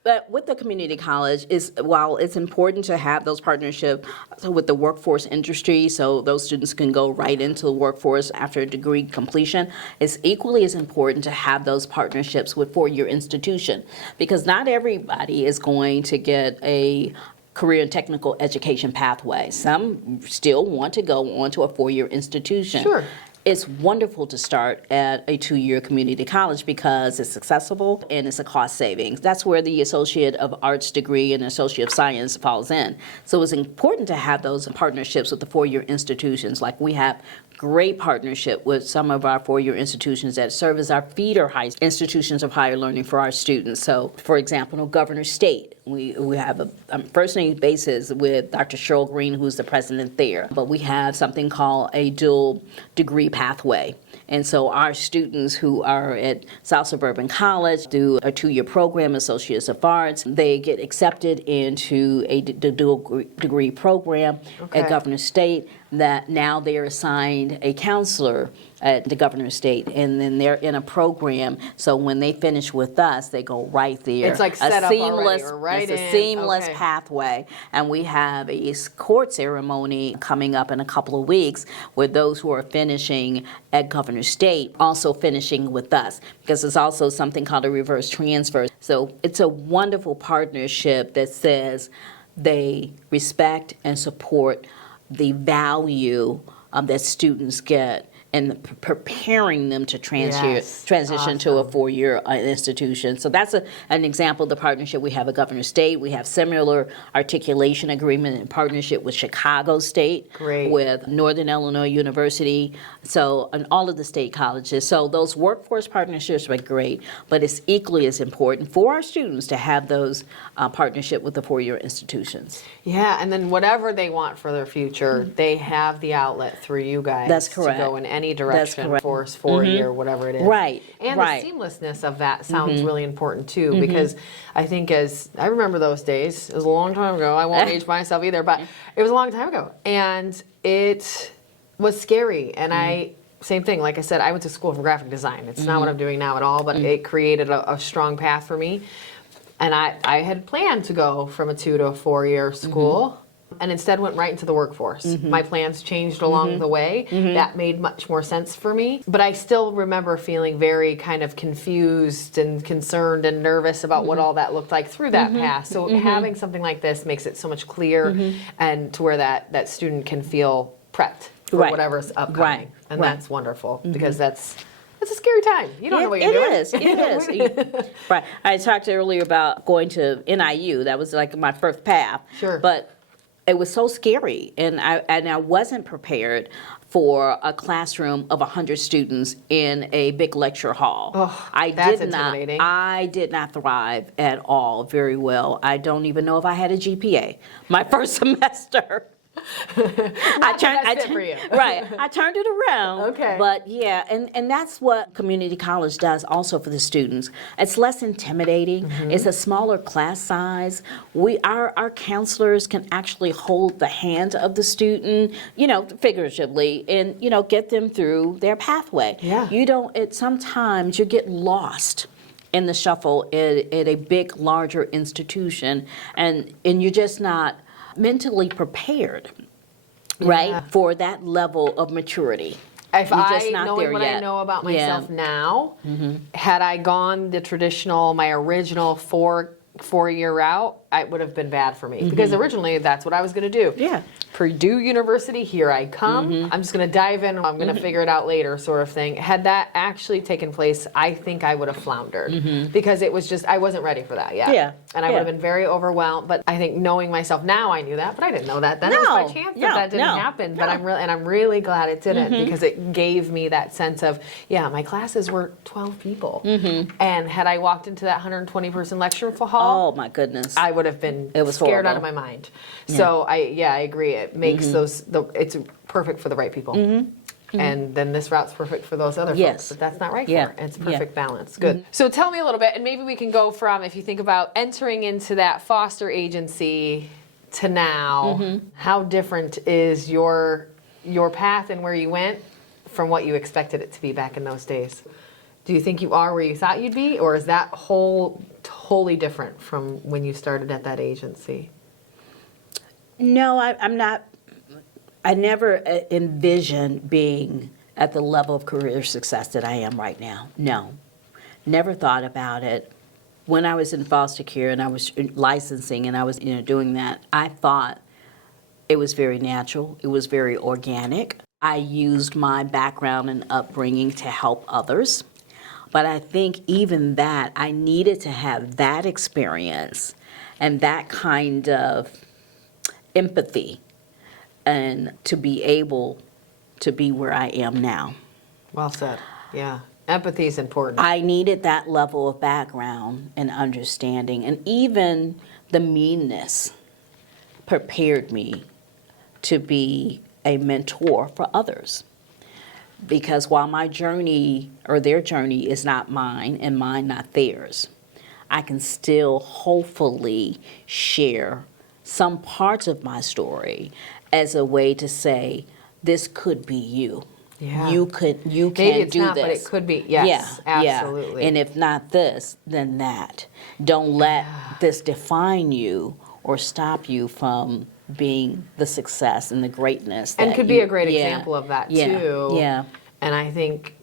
but with the community college, while it's important to have those partnerships with the workforce industry, so those students can go right into the workforce after degree completion, it's equally as important to have those partnerships with four-year institution, because not everybody is going to get a career and technical education pathway. Some still want to go on to a four-year institution. Sure. It's wonderful to start at a two-year community college because it's accessible and it's a cost savings. That's where the Associate of Arts degree and Associate of Science falls in. So it's important to have those partnerships with the four-year institutions. Like we have great partnership with some of our four-year institutions that serve as our feeder institutions of higher learning for our students. So, for example, Governor State, we have a first-name basis with Dr. Cheryl Green, who's the president there. But we have something called a dual degree pathway. And so our students who are at South Suburban College do a two-year program, Associates of Arts. They get accepted into a dual degree program at Governor State, that now they're assigned a counselor at the Governor State, and then they're in a program. So when they finish with us, they go right there. It's like set up already, or right it's in. a seamless Okay. pathway. And we have a court ceremony coming up in a couple of weeks with those who are finishing at Governor State also finishing with us, because there's also something called a reverse transfer. So it's a wonderful partnership that says they respect and support the value that students get and preparing them to transition to a four-year institution. So that's an example of the partnership we have at Governor State. We have similar articulation agreement in partnership with Chicago State, Great. with Northern Illinois University, so and all of the state colleges. So those workforce partnerships are great, but it's equally as important for our students to have those partnership with the four-year institutions. Yeah, and then whatever they want for their future, they have the outlet through you guys. That's correct. To go in any direction, correct. force, four-year, whatever it is. Right, And right. the seamlessness of that sounds really important too, because I think I remember those days, it was a long time ago, I won't age myself either, but it was a long time ago. And it was scary, and same thing, like I said, I went to school for graphic design. It's not what I'm doing now at all, but it created a strong path for me. And I had planned to go from a 2 to a 4-year school, and instead went right into the workforce. My plans changed along the way. That made much more sense for me. But I still remember feeling very kind of confused and concerned and nervous about what all that looked like through that path. So having something like this makes it so much clearer, and to where that student can feel prepped for Right. whatever's upcoming. Right. And Right. that's wonderful, because it's a scary time. You don't know what you're doing. It is. Right. I talked earlier about going to NIU. That was like my first path. Sure. But it was so scary, and I wasn't prepared for a classroom of 100 students in a big lecture hall. Oh, I that's did not. intimidating. I did not thrive at all very well. I don't even know if I had a GPA my first semester. That's it for you. Right. I turned it around. Okay. But yeah, and that's what community college does also for the students. It's less intimidating. It's a smaller class size. Our counselors can actually hold the hand of the student, figuratively, and get them through their pathway. Yeah. Sometimes you get lost in the shuffle at a big, larger institution, and you're just not mentally prepared, right, Yeah. for that level of maturity. If You're just I, not knowing there what yet. I know about Yeah. myself now, had I gone the traditional, my original four-year route, it would have been bad for me. Because originally, that's what I was going to do. Yeah. Purdue University, here I come. I'm just going to dive in. I'm going to figure it out later, sort of thing. Had that actually taken place, I think I would have floundered. Because it was just, I wasn't ready for that yet. Yeah. And I would have been very overwhelmed. But I think knowing myself now, I knew that, but I didn't know that then. It was No. my chance No. that didn't No. happen. But No. I'm really glad it didn't, because it gave me that sense of, my classes were 12 people. And had I walked into that 120-person lecture hall, Oh my goodness. I would would have been It was scared out horrible. of my mind. So I agree. It makes it's perfect for the right people. And then this route's perfect for those other Yes. folks that that's not right Yeah. for. It's Yeah. perfect balance. Good. So tell me a little bit, and maybe we can go from, if you think about entering into that foster agency to now, how different is your path and where you went from what you expected it to be back in those days? Do you think you are where you thought you'd be, or is that whole totally different from when you started at that agency? No, I'm not. I never envisioned being at the level of career success that I am right now. No, never thought about it. When I was in foster care and I was licensing and I was doing that, I thought it was very natural. It was very organic. I used my background and upbringing to help others. But I think even that, I needed to have that experience and that kind of empathy and to be able to be where I am now. Well said. Yeah. Empathy is important. I needed that level of background and understanding, and even the meanness prepared me to be a mentor for others. Because while my journey or their journey is not mine and mine not theirs, I can still hopefully share some parts of my story as a way to say, this could be you. Yeah. You can Maybe it's do not, this. but it could be. Yes, absolutely. Yeah. And if not this, then that. Don't let this define you or stop you from being the success and the greatness. And that could be you- a great yeah, example of that yeah, too. Yeah. And I think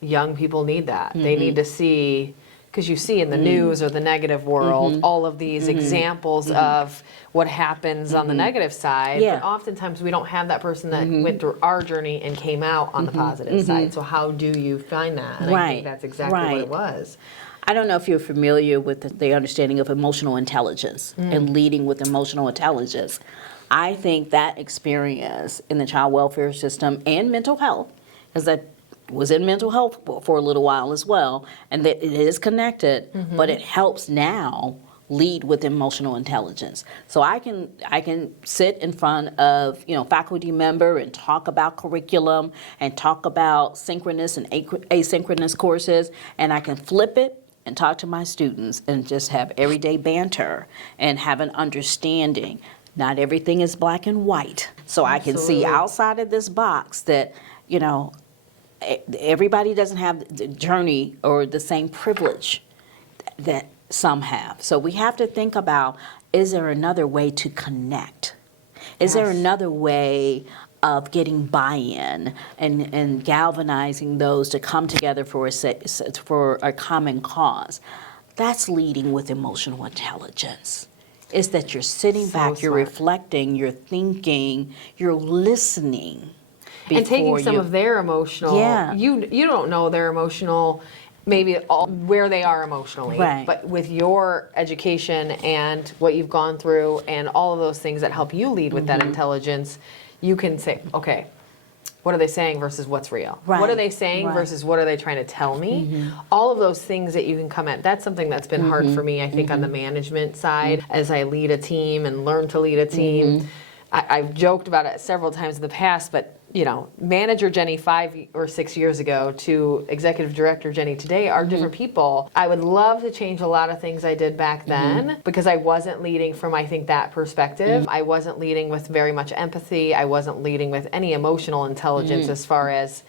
young people need that. They need to see, because you see in the news or the negative world all of these examples of what happens on the negative side. Yeah. But oftentimes we don't have that person that went through our journey and came out on the positive side. So how do you find that? And I Right, think that's exactly what right. it was. I don't know if you're familiar with the understanding of emotional intelligence and leading with emotional intelligence. I think that experience in the child welfare system and mental health, because I was in mental health for a little while as well, and that it is connected, but it helps now lead with emotional intelligence. So I can sit in front of faculty member and talk about curriculum and talk about synchronous and asynchronous courses, and I can flip it and talk to my students and just have everyday banter and have an understanding. Not everything is black and white. So I can see Absolutely. outside of this box that, everybody doesn't have the journey or the same privilege that some have. So we have to think about, is there another way to connect? Is there Yes. another way of getting buy-in and galvanizing those to come together for a common cause? That's leading with emotional intelligence. Is that you're sitting So back, you're smart. reflecting, you're thinking, you're listening. And taking before some you- of their emotional, Yeah. you don't know their emotional, maybe all, where they are emotionally, Right. but with your education and what you've gone through and all of those things that help you lead with that Mm-hmm. intelligence, you can say, okay, what are they saying versus what's real? Right. What are they saying Right. versus what are they trying to tell me? All of those things that you can come at, that's something that's been hard for me, I think, on the management side as I lead a team and learn to lead a team. I've joked about it several times in the past, but manager Jenny 5 or 6 years ago to executive director Jenny today are different people. I would love to change a lot of things I did back then because I wasn't leading from, I think, that perspective. I wasn't leading with very much empathy. I wasn't leading with any emotional intelligence as far as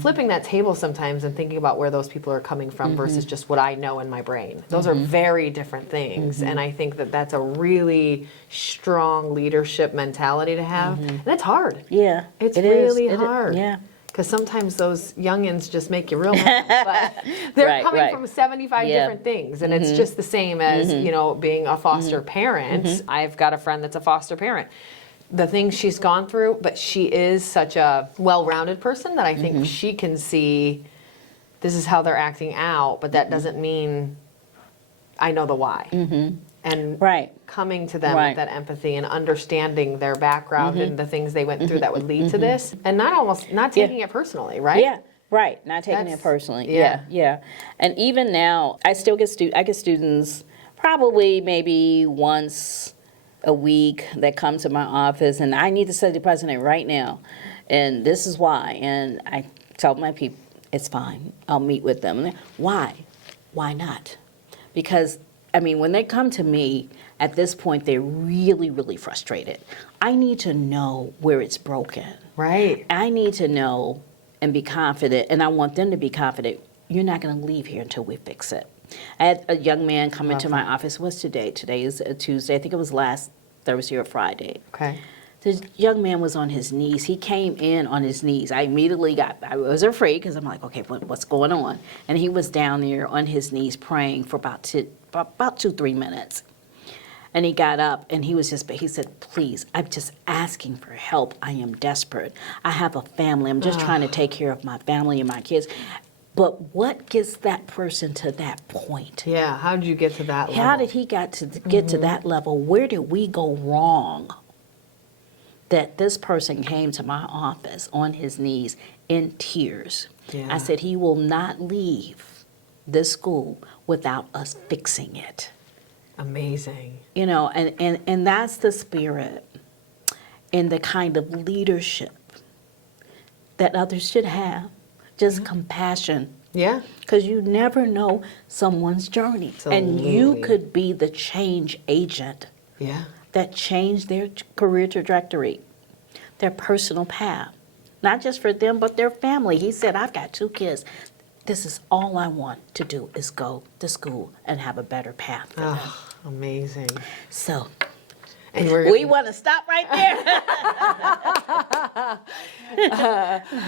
flipping that table sometimes and thinking about where those people are coming from versus just what I know in my brain. Those are very different things. And I think that that's a really strong leadership mentality to have. And it's hard. Yeah, It's it is. really It is. hard. Yeah. Because sometimes those youngins just make you real mad. But they're Right, coming right. from 75 Yeah. different things. And it's just the same as, being a foster parent. I've got a friend that's a foster parent. The things she's gone through, but she is such a well-rounded person that I think she can see this is how they're acting out, but that doesn't mean I know the why. And Right. coming to them Right. with that empathy and understanding their background and the things they went through that would lead to this, and not taking it personally, right? Yeah, right. Not taking That's- it personally. yeah. Yeah, yeah. And even now, I still get students probably maybe once a week that come to my office, and I need to see the president right now, and this is why. And I tell my people, it's fine. I'll meet with them. And why? Why not? Because, I mean, when they come to me, at this point, they're really, really frustrated. I need to know where it's broken. Right. I need to know and be confident, and I want them to be confident, you're not going to leave here until we fix it. I had a young man come into my office. What's today? Today is a Tuesday. I think it was last Thursday or Friday. Okay. The young man was on his knees. He came in on his knees. I was afraid because I'm like, okay, what's going on? And he was down there on his knees praying for about 2-3 minutes. And he got up and he said, please, I'm just asking for help. I am desperate. I have a family. I'm just trying to take care of my family and my kids. But what gets that person to that point? Yeah, how did you get to that level? How did he get to that level? Where did we go wrong that this person came to my office on his knees in tears? Yeah. I said, he will not leave this school without us fixing it. Amazing. You know, and that's the spirit and the kind of leadership that others should have. Just compassion. Yeah. Because you never know someone's journey. And you Absolutely. could be the change agent Yeah. that changed their career trajectory, their personal path. Not just for them, but their family. He said, I've got 2 kids. This is all I want to do is go to school and have a better path for them. Oh, amazing. So And we're we want to stop right there.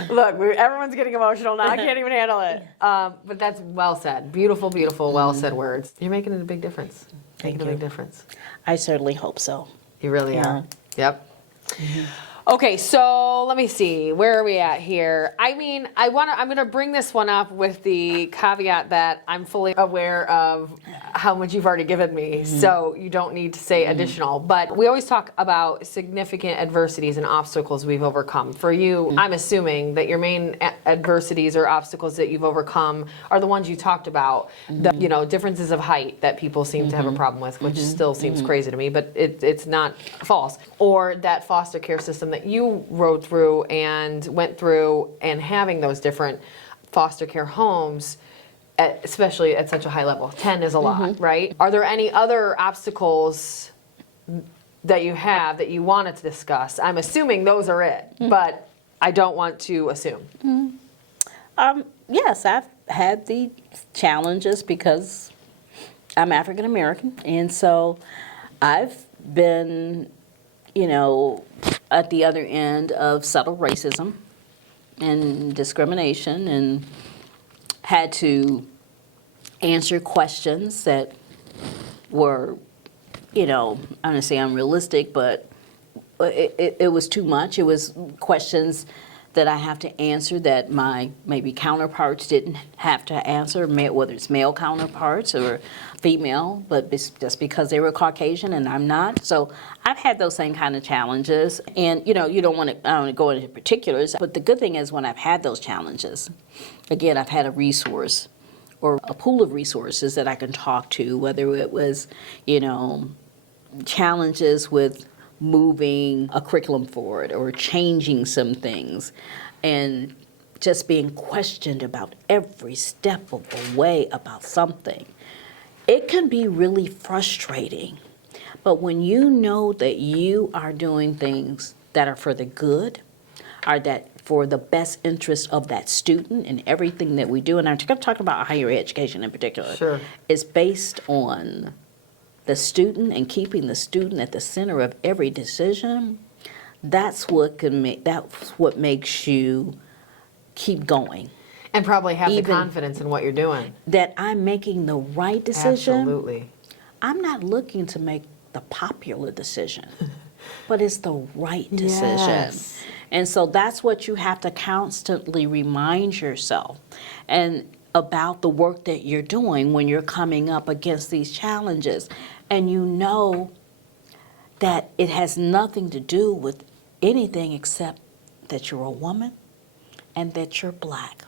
Look, everyone's getting emotional now. I can't even handle it. But that's well said. Beautiful, beautiful, well said words. You're making a big difference. Thank making a you. big difference. I certainly hope so. You really Yeah. are. Yep. Okay, so let me see. Where are we at here? I mean, I'm going to bring this one up with the caveat that I'm fully aware of how much you've already given me, so you don't need to say additional. But we always talk about significant adversities and obstacles we've overcome. For you, I'm assuming that your main adversities or obstacles that you've overcome are the ones you talked about. The differences of height that people seem to have a problem with, which still seems crazy to me, but it's not false. Or that foster care system that you rode through and went through, and having those different foster care homes, especially at such a high level. 10 is a lot, right? Are there any other obstacles that you have that you wanted to discuss? I'm assuming those are it, but I don't want to assume. Yes, I've had the challenges because I'm African American, and so I've been, at the other end of subtle racism and discrimination, and had to answer questions that were, I'm going to say unrealistic, but it was too much. It was questions that I have to answer that my maybe counterparts didn't have to answer, whether it's male counterparts or female, but just because they were Caucasian and I'm not. So I've had those same kind of challenges. And, I don't want to go into particulars, but the good thing is when I've had those challenges, again, I've had a resource or a pool of resources that I can talk to, whether it was, challenges with moving a curriculum forward or changing some things, and just being questioned about every step of the way about something. It can be really frustrating, but when you know that you are doing things that are for the good, are that for the best interest of that student, and everything that we do, and I'm talking about higher education in particular, Sure. is based on the student and keeping the student at the center of every decision. That's what makes you keep going. And probably have the Even- confidence in what you're doing. That I'm making the right decision. Absolutely. I'm not looking to make the popular decision, but it's the right decision. Yes. And so that's what you have to constantly remind yourself and about the work that you're doing when you're coming up against these challenges. And you know that it has nothing to do with anything except that you're a woman and that you're black.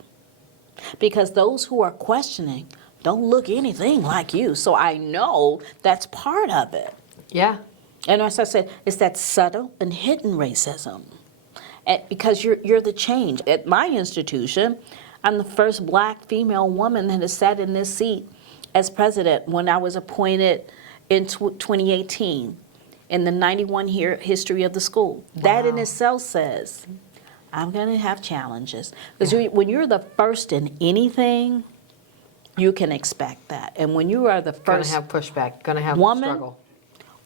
Because those who are questioning don't look anything like you. So I know that's part of it. Yeah. And as I said, it's that subtle and hidden racism. Because you're the change. At my institution, I'm the first black female woman that has sat in this seat as president when I was appointed in 2018 in the 91-year history of the school. Wow. That in itself says, I'm going to have challenges. Because when you're the first in anything, you can expect that. And when you are the first Going to have pushback, going to have woman struggle.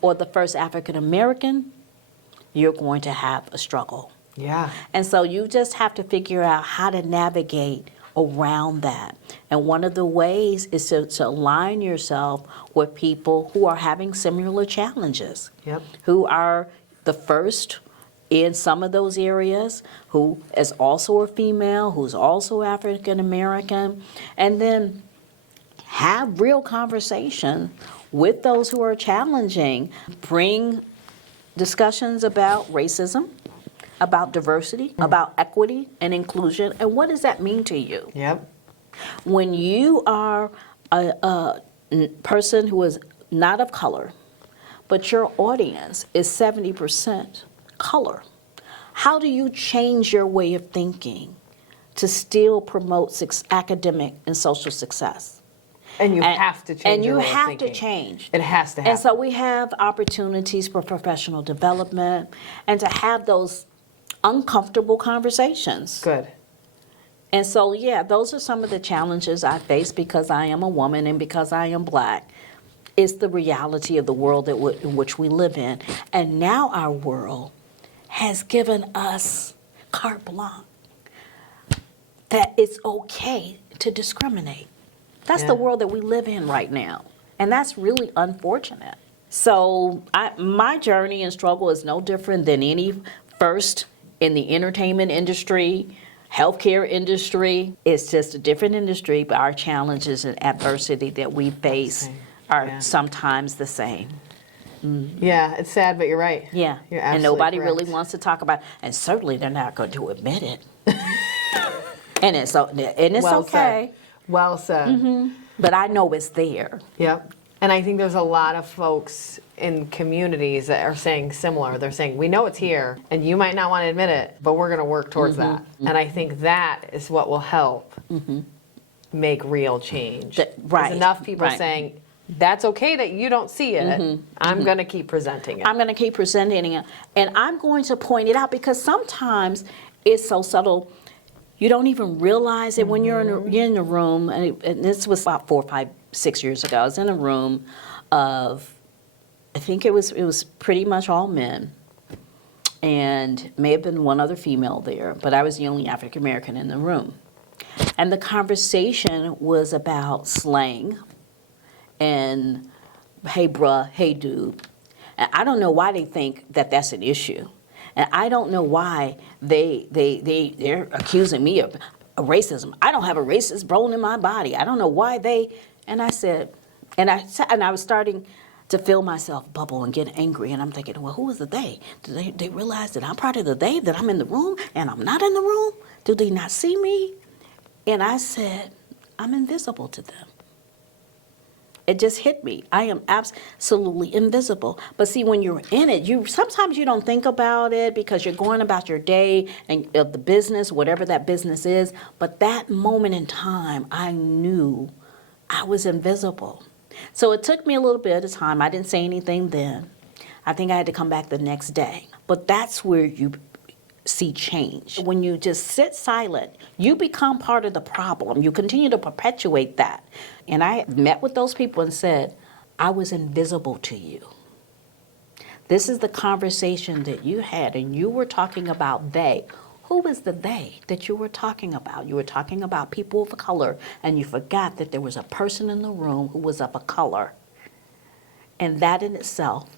Or the first African American, you're going to have a struggle. Yeah. And so you just have to figure out how to navigate around that. And one of the ways is to align yourself with people who are having similar challenges, Yep. who are the first in some of those areas, who is also a female, who's also African American, and then have real conversation with those who are challenging. Bring discussions about racism, about diversity, about equity and inclusion, and what does that mean to you? Yep. When you are a person who is not of color, but your audience is 70% color, how do you change your way of thinking to still promote academic and social success? And you have to change And your you way of have to thinking. change. It has to happen. And so we have opportunities for professional development and to have those uncomfortable conversations. Good. And so, yeah, those are some of the challenges I face because I am a woman and because I am black. It's the reality of the world in which we live in. And now our world has given us carte blanche that it's okay to discriminate. That's the world that we live in right now. And that's really unfortunate. So my journey and struggle is no different than any first in the entertainment industry, healthcare industry. It's just a different industry, but our challenges and adversity that we face are sometimes the same. Mm-hmm. Yeah, it's sad, but you're right. Yeah, You're and absolutely nobody correct. really wants to talk about it, and certainly they're not going to admit it. And it's Well okay. said. Well said. Mm-hmm. But I know it's there. Yep. And I think there's a lot of folks in communities that are saying similar. They're saying, we know it's here, and you might not want to admit it, but we're going to work towards that. Mm-hmm. And I think that is what will help make real change. Right. There's enough people saying, that's okay that you don't see it. I'm going to keep presenting it. I'm going to keep presenting it. And I'm going to point it out because sometimes it's so subtle. You don't even realize it when you're in the room. And this was about 4, 5, 6 years ago. I was in a room of, I think it was pretty much all men. And may have been one other female there, but I was the only African American in the room. And the conversation was about slang and hey bruh, hey dude. And I don't know why they think that that's an issue. And I don't know why they're accusing me of racism. I don't have a racist bone in my body. I don't know why and I said, and I was starting to feel myself bubble and get angry. And I'm thinking, well, who is the they? Do they realize that I'm part of the they, that I'm in the room and I'm not in the room? Do they not see me? And I said, I'm invisible to them. It just hit me. I am absolutely invisible. But see, when you're in it, sometimes you don't think about it because you're going about your day and of the business, whatever that business is. But that moment in time, I knew I was invisible. So it took me a little bit of time. I didn't say anything then. I think I had to come back the next day. But that's where you see change. When you just sit silent, you become part of the problem. You continue to perpetuate that. And I met with those people and said, I was invisible to you. This is the conversation that you had, and you were talking about they. Who was the they that you were talking about? You were talking about people of color, and you forgot that there was a person in the room who was of a color. And that in itself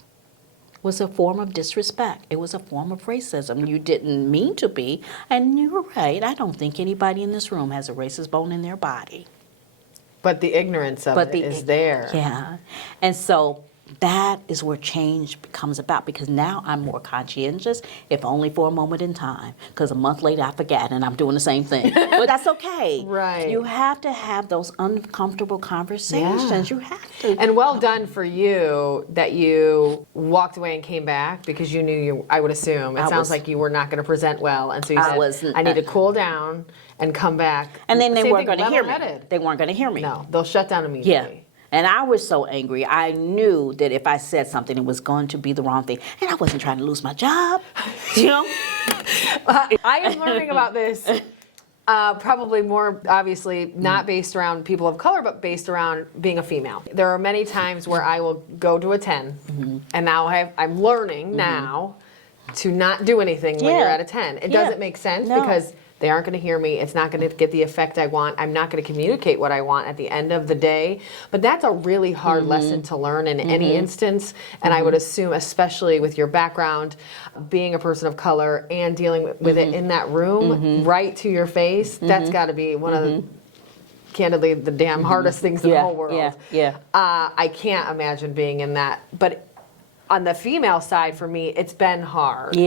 was a form of disrespect. It was a form of racism. You didn't mean to be, and you were right. I don't think anybody in this room has a racist bone in their body. But the ignorance of it is there. Yeah. And so that is where change comes about, because now I'm more conscientious, if only for a moment in time, because a month later I forgot and I'm doing the same thing. But that's okay. Right. You have to have those uncomfortable conversations. Yeah. You have to. And well done for you that you walked away and came back, because you knew I would assume, it sounds like you were not going to present well. And so you said, I need to cool down and come back. And then they Same weren't thing, going to hear me. level-headed. They weren't going to hear me. No, they'll shut down immediately. Yeah. And I was so angry. I knew that if I said something, it was going to be the wrong thing. And I wasn't trying to lose my job. You know? I am learning about this probably more, obviously, not based around people of color, but based around being a female. There are many times where I will go to a 10, and now I'm learning now to not do anything when you're at a 10. It doesn't make sense because they aren't going to hear me. It's not going to get the effect I want. I'm not going to communicate what I want at the end of the day. But that's a really hard lesson to learn in any instance. And I would assume, especially with your background, being a person of color and dealing with it in that room, right to your face, that's got to be one of the, candidly, the damn hardest things in the whole world. I can't imagine being in that. But on the female side, for me, it's been hard.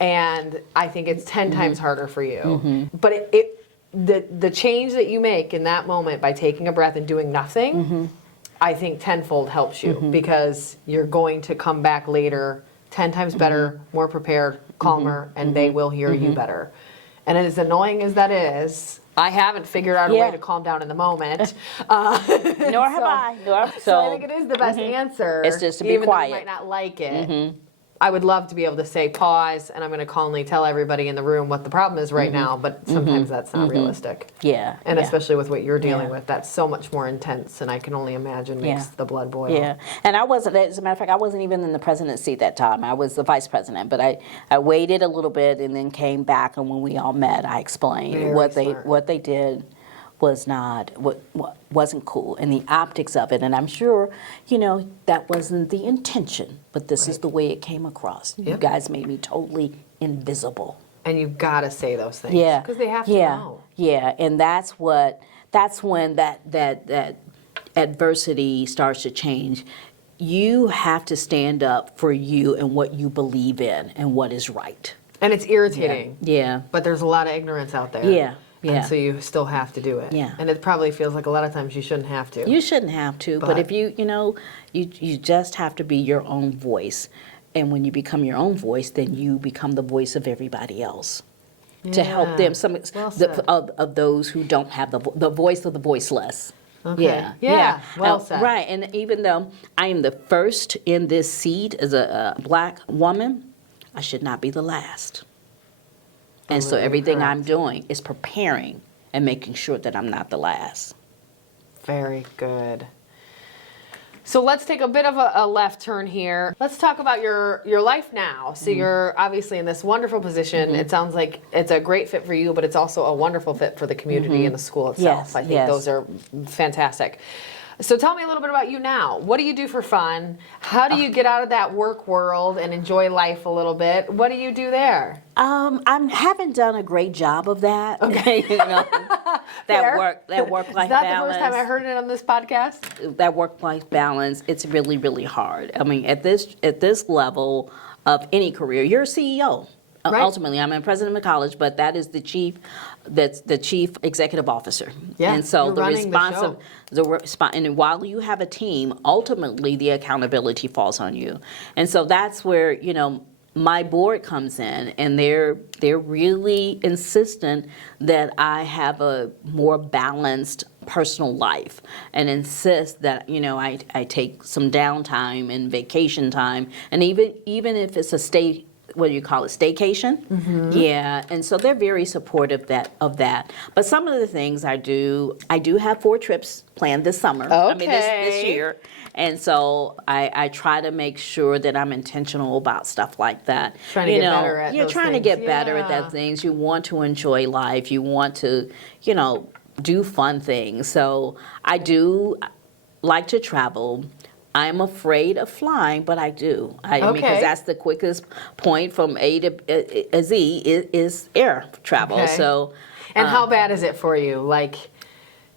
And I think it's 10 times harder for you. But the change that you make in that moment by taking a breath and doing nothing, I think tenfold helps you, because you're going to come back later 10 times better, more prepared, calmer, and they will hear you better. And as annoying as that is, I haven't figured out a way to calm down in the moment. Nor have I. So I think it is the best answer. It's just to be even quiet. though you might not like it. I would love to be able to say pause, and I'm going to calmly tell everybody in the room what the problem is right now, but sometimes that's not realistic. And especially with what you're dealing with, that's so much more intense, and I can only imagine makes the blood boil. And I wasn't, as a matter of fact, I wasn't even in the presidency at that time. I was the vice president, but I waited a little bit and then came back, and when we all met, I explained what they did was not what wasn't cool, and the optics of it. And I'm sure, that wasn't the intention, but this is the way it came across. You guys made me totally invisible. And you've got to say those things, because they have to know. And that's when that adversity starts to change. You have to stand up for you and what you believe in and what is right. And it's irritating. But there's a lot of ignorance out there. And so you still have to do it. And it probably feels like a lot of times you shouldn't have to. You shouldn't have to, but if you just have to be your own voice. And when you become your own voice, then you become the voice of everybody else. To help them, of those who don't have the voice of the voiceless. Well said. Right, and even though I am the first in this seat as a black woman, I should not be the last. And so everything I'm doing is preparing and making sure that I'm not the last. Very good. So let's take a bit of a left turn here. Let's talk about your life now. So you're obviously in this wonderful position. It sounds like it's a great fit for you, but it's also a wonderful fit for the community and the school itself. I think those are fantastic. So tell me a little bit about you now. What do you do for fun? How do you get out of that work world and enjoy life a little bit? What do you do there? I haven't done a great job of that. Okay. That work-life balance. Is that the first time I heard it on this podcast? That work-life balance, it's really, really hard. I mean, at this level of any career, you're a CEO. Ultimately, I'm a president of the college, but that is the chief executive officer. And so and while you have a team, ultimately the accountability falls on you. And so that's where, my board comes in, and they're really insistent that I have a more balanced personal life, and insist that I take some downtime and vacation time, and even if it's a staycation? And so they're very supportive of that. But some of the things I do have 4 trips planned this summer. This year. And so I try to make sure that I'm intentional about stuff like that. Trying to get better at You're those trying things. to get better at that things. You want to enjoy life. You want to, do fun things. So I do like to travel. I'm afraid of flying, but I do. Because that's the quickest point from A to Z is air travel. So, and how bad is it for you? Like,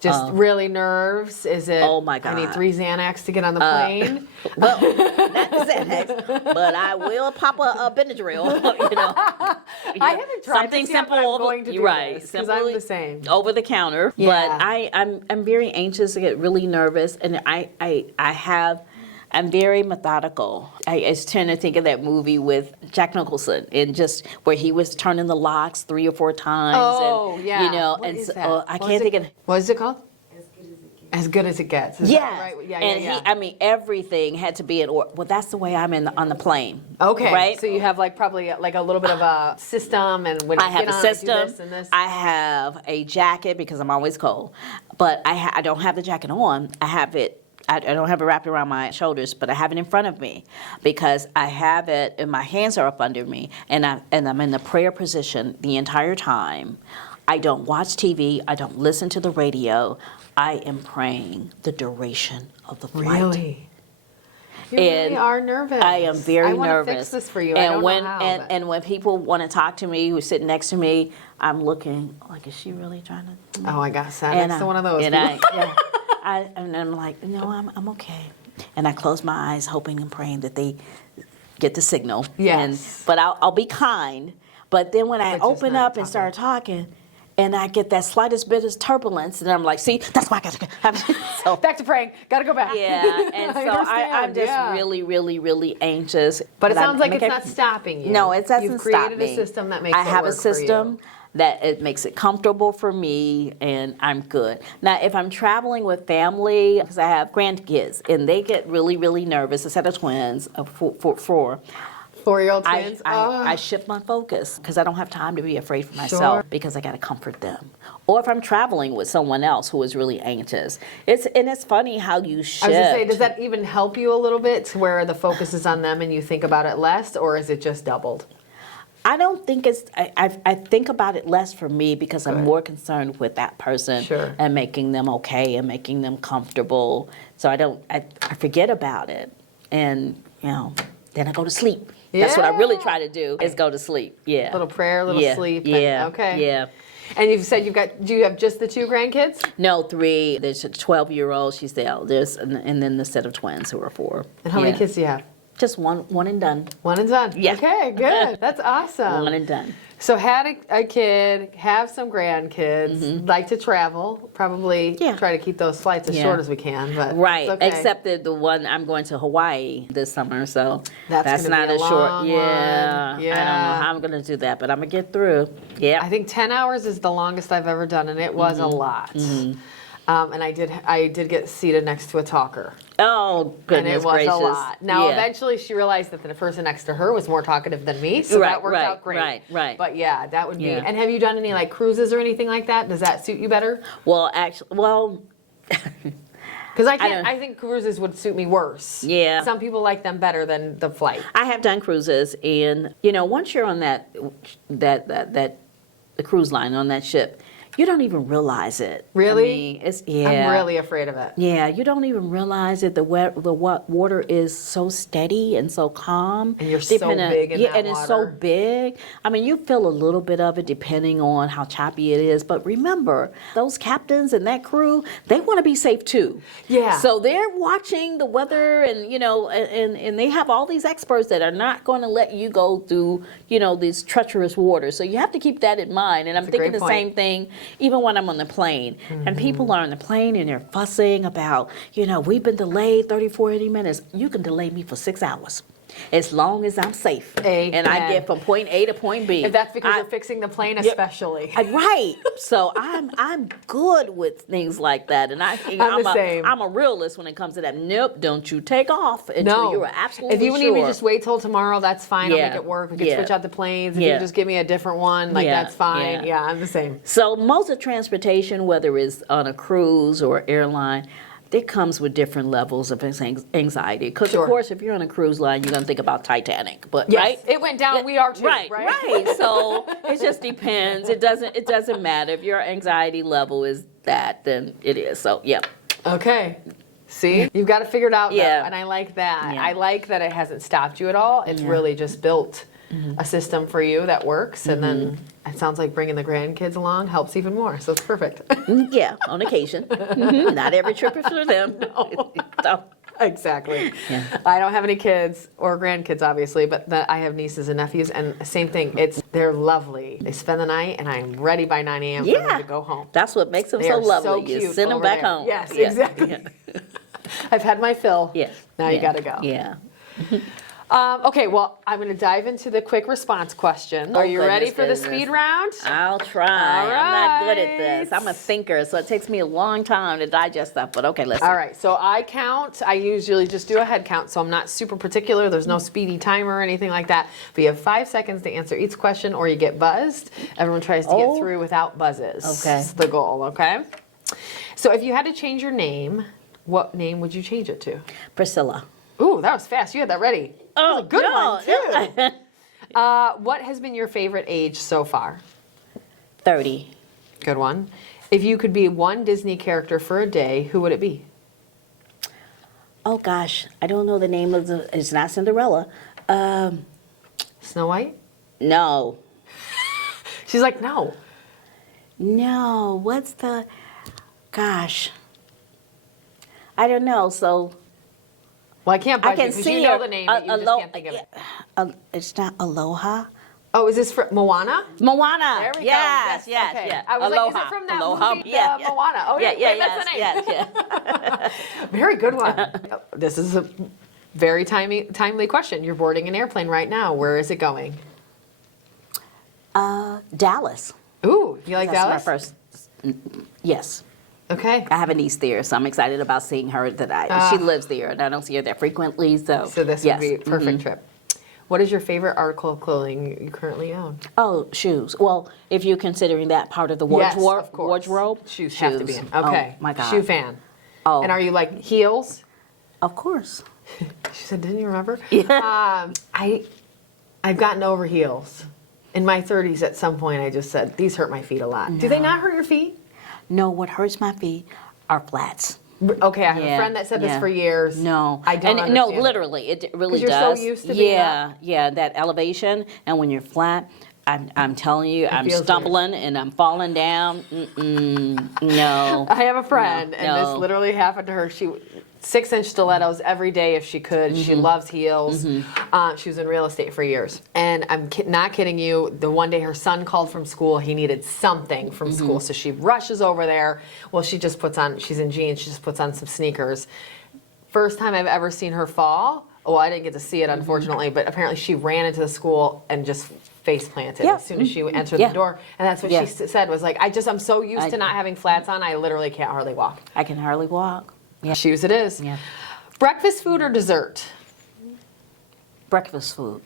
Just really nerves? Is it, oh my I need God. 3 Xanax to get on the plane? Well, not Xanax, but I will pop a Benadryl, I haven't tried something this yet, simple. but I'm going to do right, this, 'cause I'm the same. over the counter. Yeah. But I'm very anxious to get really nervous, and I'm very methodical. I just tend to think of that movie with Jack Nicholson, and just where he was turning the locks 3 or 4 times. Oh, and, yeah. You know, What and is so, that? I What can't is think of. What is it called? As Good as It Gets. Is Yeah, that right? Yeah, and yeah. I mean, everything had to be in order. Well, that's the way I'm on the plane. Okay, right. so you have like probably like a little bit of a system, and when I you have get a on, I do system. this and this. I have a jacket because I'm always cold, but I don't have the jacket on. I have it. I don't have it wrapped around my shoulders, but I have it in front of me because I have it, and my hands are up under me, and I'm in the prayer position the entire time. I don't watch TV. I don't listen to the radio. I am praying the duration of the flight. Really? You really are nervous. I am very nervous. I want to fix this for you. And I don't when know how. and when people want to talk to me, who's sitting next to me, I'm looking like, is she really trying to? Oh, I got sat next to one of those. And people. and I'm like, no, I'm okay. And I close my eyes, hoping and praying that they get the signal. Yes. But I'll be kind. But then when I But just open not up and start talking, and I get that slightest bit of turbulence, and I'm like, see, that's why I got to. So Back to praying. Got to go back. yeah, and so I'm understand, just yeah. really, really, really anxious. But it I'm- sounds like I'm it's okay. not stopping you. No, it doesn't You've stop created me. a system that makes I it have a work for you. system that it makes it comfortable for me, and I'm good. Now, if I'm traveling with family, because I have grandkids, and they get really, really nervous, a set of twins, four. 4-year-old twins. I shift my focus because I don't have time to be afraid for myself because I got to comfort them. Or if I'm traveling with someone else who is really anxious, it's funny how you shift. I was going to say, does that even help you a little bit to where the focus is on them and you think about it less, or is it just doubled? I don't think it's. I think about it less for me because I'm more concerned with that person and making them okay and making them comfortable. So I don't. I forget about it, and then I go to sleep. That's what I really try to do is go to sleep. Yeah. Little prayer, little sleep. Yeah. Okay. Yeah. And you've said do you have just the 2 grandkids? No, 3. There's a 12-year-old. She's the eldest, and then the set of twins who are 4. And how many kids do you have? Just one and done. One and done. Yeah. Okay, good. That's awesome. One and done. So had a kid, have some grandkids, like to travel, probably try to keep those flights as short as we can. But Right, it's okay. except the one I'm going to Hawaii this summer, so that's gonna not be a as short. long Yeah, one. I Yeah. don't know how I'm going to do that, but I'm going to get through. Yeah. I think 10 hours is the longest I've ever done, and it was a lot. And I did get seated next to a talker. Oh, goodness And it was gracious. a lot. Now, Yeah. eventually she realized that the person next to her was more talkative than me, so that worked out great. Right. But yeah, that would be. Yeah. And have you done any like cruises or anything like that? Does that suit you better? Well, actually, Because I think cruises would suit me worse. Yeah. Some people like them better than the flight. I have done cruises, and once you're on that the cruise line on that ship, you don't even realize it. Really? I mean, I'm really afraid of it. Yeah, you don't even realize that the water is so steady and so calm. And you're so big in that and it's so water. big. I mean, you feel a little bit of it depending on how choppy it is. But remember, those captains and that crew, they want to be safe too. Yeah. So they're watching the weather, and and they have all these experts that are not going to let you go through these treacherous waters. So you have to keep that in mind. And I'm thinking the same thing. Even when I'm on the plane, and people are on the plane and they're fussing about, we've been delayed 30, 40 minutes. You can delay me for 6 hours. As long as I'm safe. And I get from point A to point B. If that's because you're fixing the plane, especially. Right. So I'm good with things like that. And I'm the same. I'm a realist when it comes to that. Nope, don't you take off until you're absolutely If you sure. need me to just wait till tomorrow, that's fine. I'll Yeah. make it work. We can Yeah. switch out the planes. If Yeah. you can just give me a different one, that's fine. Yeah, I'm the same. So most of transportation, whether it's on a cruise or airline, it comes with different levels of anxiety. Because of course, if you're on a cruise line, you're going to think about Titanic, but right? It went down. We are too. Right. So it just depends. It doesn't matter if your anxiety level is that, then it is. So yeah. Okay. See, you've got to figure it out. Yeah. Though, and I like that. Yeah. I like that it hasn't stopped you at all. It's really just built a system for you that works, and then it sounds like bringing the grandkids along helps even more, so it's perfect. Yeah, on occasion. Not every trip is for them. So, Exactly. Yeah. I don't have any kids or grandkids, obviously, but I have nieces and nephews, and same thing. They're lovely. They spend the night, and I'm ready by 9 a.m. for them to go home. That's what makes them They so are lovely. so You cute send them over back there. home. Yes, Yeah, exactly. Yeah. I've had my fill. Yeah. Now you got to go. Yeah. Okay, well, I'm going to dive into the quick response question. Are you ready for the speed round? I'll try. All I'm not good at right. this. I'm a thinker, so it takes me a long time to digest stuff. But okay, let's see. All right, so I count. I usually just do a head count, so I'm not super particular. There's no speedy timer or anything like that. But you have 5 seconds to answer each question, or you get buzzed. Everyone tries to get through without buzzes. Okay. That's the goal, okay? So if you had to change your name, what name would you change it to? Priscilla. Ooh, that was fast. You had that ready. Oh, Good no, one, too. What has been your favorite age so far? 30. Good one. If you could be one Disney character for a day, who would it be? Oh gosh, I don't know the name of the. It's not Cinderella. Snow White? No. She's like, no. No. What's the? Gosh. I don't know. So Well, I can't I buzz you can because see you know her, the name, but you just can't think of it. It's not Aloha. Oh, is this for Moana? Moana. There we go. Yes, yes, okay. yes. I was Aloha. like, is it from that Aloha. movie, Yeah, yeah. Moana? Oh, yeah, Yeah, wait, that's the name. yes. Very good one. This is a very timely question. You're boarding an airplane right now. Where is it going? Dallas. Ooh, you like That's Dallas? my first. Yes. Okay. I have a niece there, so I'm excited about seeing her. She lives there, and I don't see her that frequently. So So this yes. would be a perfect trip. What is your favorite article of clothing you currently own? Oh, shoes. Well, if you're considering that part of the Yes, wardrobe, of course. Shoes have to be in. Okay. Oh, my God. Shoe fan. Oh, And are you like heels? of course. She said, didn't you remember? Yeah. I've gotten over heels. In my 30s, at some point, I just said, these hurt my feet a lot. Do they not hurt your feet? No, what hurts my feet are flats. Okay, I have a Yeah, friend that said this yeah. for years. No, I don't and no, understand it. literally, it really 'Cause you're does. so used to being yeah, yeah, that elevation, and when you're flat, I'm telling you, I'm feels stumbling and I'm falling down. No. I have a friend, and this no. literally happened to her. She 6-inch stilettos every day if she could. She loves heels. She was in real estate for years. And I'm not kidding you, the one day her son called from school, he needed something from school. So she rushes over there. Well, she just puts on, she's in jeans, she just puts on some sneakers. First time I've ever seen her fall. Oh, I didn't get to see it, unfortunately, but apparently she ran into the school and just face planted Yeah. as soon as she entered Yeah. the door. And that's what Yeah. she said, was like, I'm so used to not having flats on, I literally can't hardly walk. I can hardly walk. Yeah. Shoes it is. Yeah. Breakfast food or dessert? Breakfast food.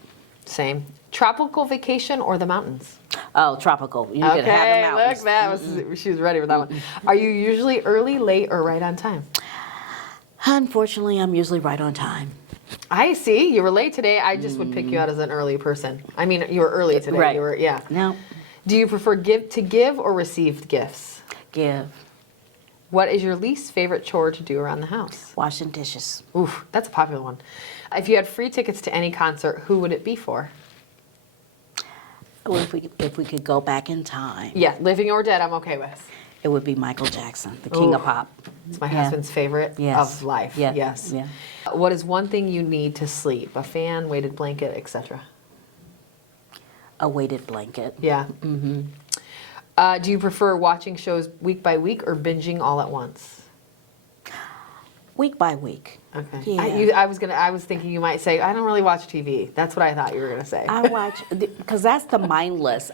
Same. Tropical vacation or the mountains? Oh, tropical. You can have the Okay, mountains. look, that was, she was ready with that one. Are you usually early, late, or right on time? Unfortunately, I'm usually right on time. I see. You were late today. I just would pick you out as an early person. I mean, you were early today. Right. You were, yeah. No, Do you prefer give or receive gifts? give. What is your least favorite chore to do around the house? Washing dishes. Oof, that's a popular one. If you had free tickets to any concert, who would it be for? Well, if we could go back in time, Yeah, living or dead, I'm okay with. it would be Michael Jackson, the king of Ooh. pop. It's my Yeah. husband's favorite Yes. of life. Yeah. Yes. Yeah. What is one thing you need to sleep? A fan, weighted blanket, etc. A weighted blanket. Yeah. Mm-hmm. Do you prefer watching shows week by week or binging all at once? Week by week. Okay. Yeah. I was thinking you might say I don't really watch TV. That's what I thought you were going to say. I watch, because that's the mindless.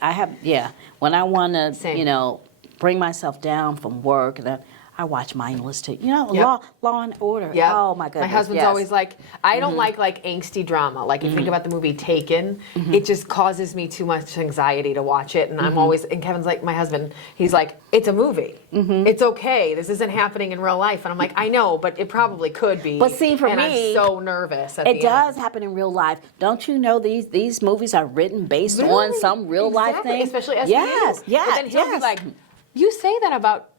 When I want Same. to, bring myself down from work, then I watch mindless too. Yep. Law and Order. Yeah. Oh my goodness. My husband's yes. always like, I don't like angsty drama. Like if you think about the movie Taken, it just causes me too much anxiety to watch it. And I'm always, and Kevin's like, my husband, he's like, it's a movie. It's okay. This isn't happening in real life. And I'm like, I know, but it probably could be. But see, for and me, I'm so nervous at It the does end. happen in real life. Don't you know these movies are written based on some real life Exactly, thing? especially SVU. Yes, yes, But then he'll yes. be like, you say that about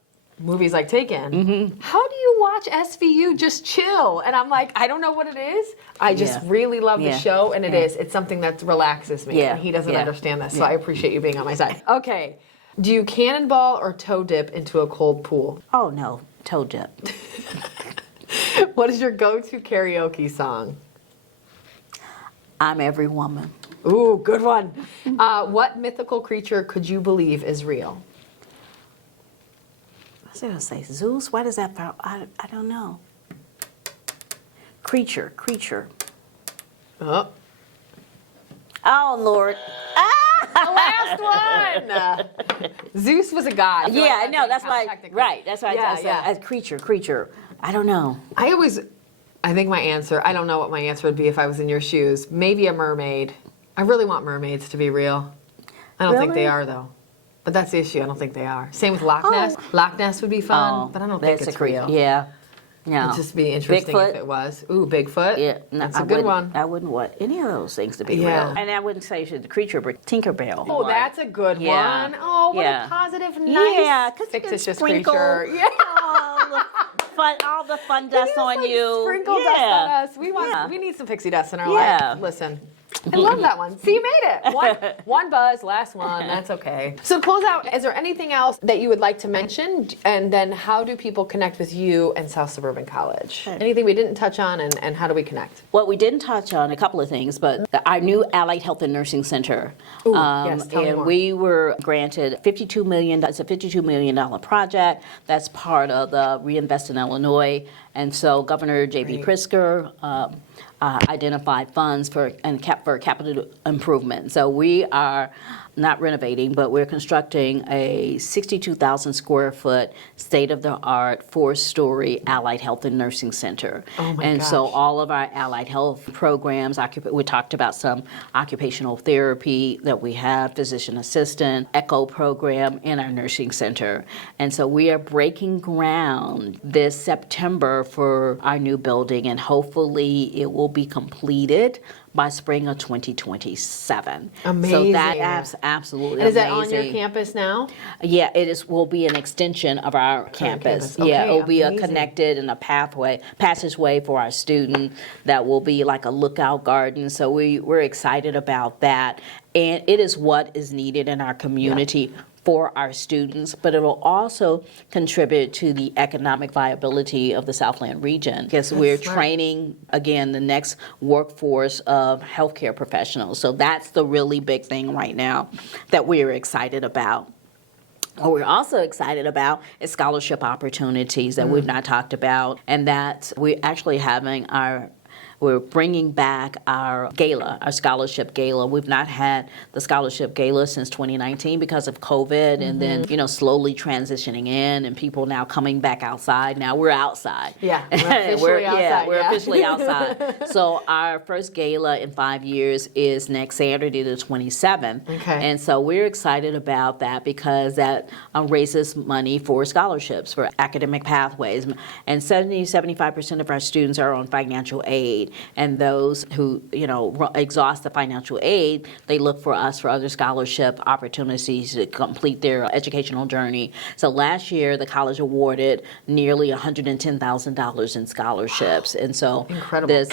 movies like Taken. How do you watch watch SVU, just chill. And I'm like, I don't know what it is. I just really love the show, and it's something that relaxes me. And he doesn't understand this, so I appreciate you being on my side. Okay. Do you cannonball or toe dip into a cold pool? Oh, no, toe dip. What is your go-to karaoke song? I'm Every Woman. Ooh, good one. What mythical creature could you believe is real? I was going to say Zeus. Why does that? I don't know. Creature. Oh, Oh, Lord. the last one. Zeus was a god. Yeah, I know. That's why. Technically. Right. That's why I said as creature. I don't know. I think my answer, I don't know what my answer would be if I was in your shoes. Maybe a mermaid. I really want mermaids to be real. I don't think they Really? are, though. But that's the issue. I don't think they are. Same with Loch Ness. Loch Ness would be fun, but I don't think that's it's a real. Yeah. No. It'd just be interesting Bigfoot? if it was. Ooh, Bigfoot. Yeah, no, That's a I good wouldn't- one. I wouldn't want any of those things to be Yeah. real. And I wouldn't say she's a creature, but Tinkerbell. Oh, that's a good Yeah. one. Oh, what Yeah. a positive, nice, Yeah, 'cause you can fictitious sprinkle creature. Yeah. all the fun dust It is on like you. Sprinkle dust on us. We need some pixie dust in our Yeah. life. Listen. I love that one. See, you made it. One buzz, last one. That's okay. So to close out, is there anything else that you would like to mention? And then how do people connect with you and South Suburban College? Anything we didn't touch on, and how do we connect? Well, we didn't touch on a couple of things, but our new Allied Health and Nursing Center. Ooh, yes, tell me and more. we were granted $52 million. It's a $52 million project. That's part of the Reinvest in Illinois. And so Governor J.B. Great. Pritzker identified funds for capital improvement. So we are not renovating, but we're constructing a 62,000 square foot state-of-the-art 4-story allied health and nursing center. Oh my and so gosh. all of our allied health programs, we talked about some occupational therapy that we have, physician assistant, echo program in our nursing center. And so we are breaking ground this September for our new building, and hopefully it will be completed by spring of 2027. Amazing. So that's absolutely And is amazing. that on your campus now? Yeah, will be an extension of our campus. campus. Yeah, Okay, it'll be a amazing. connected and a passageway for our student that will be like a lookout garden. So we're excited about that. And it is what is needed in our community for our students, but it will also contribute to the economic viability of the Southland region, because we're smart. training, again, the next workforce of healthcare professionals. So that's the really big thing right now that we're excited about. What we're also excited about is scholarship opportunities that we've not talked about, and that we're actually having we're bringing back our gala, our scholarship gala. We've not had the scholarship gala since 2019 because of COVID, and then, slowly transitioning in and people now coming back outside. Now we're outside. Yeah, we're officially outside. We're officially outside. So our first gala in 5 years is next Saturday, the 27th. Okay. And so we're excited about that because that raises money for scholarships, for academic pathways. And 75% of our students are on financial aid. And those who, exhaust the financial aid, they look for us for other scholarship opportunities to complete their educational journey. So last year, the college awarded nearly $110,000 in scholarships. And so Incredible.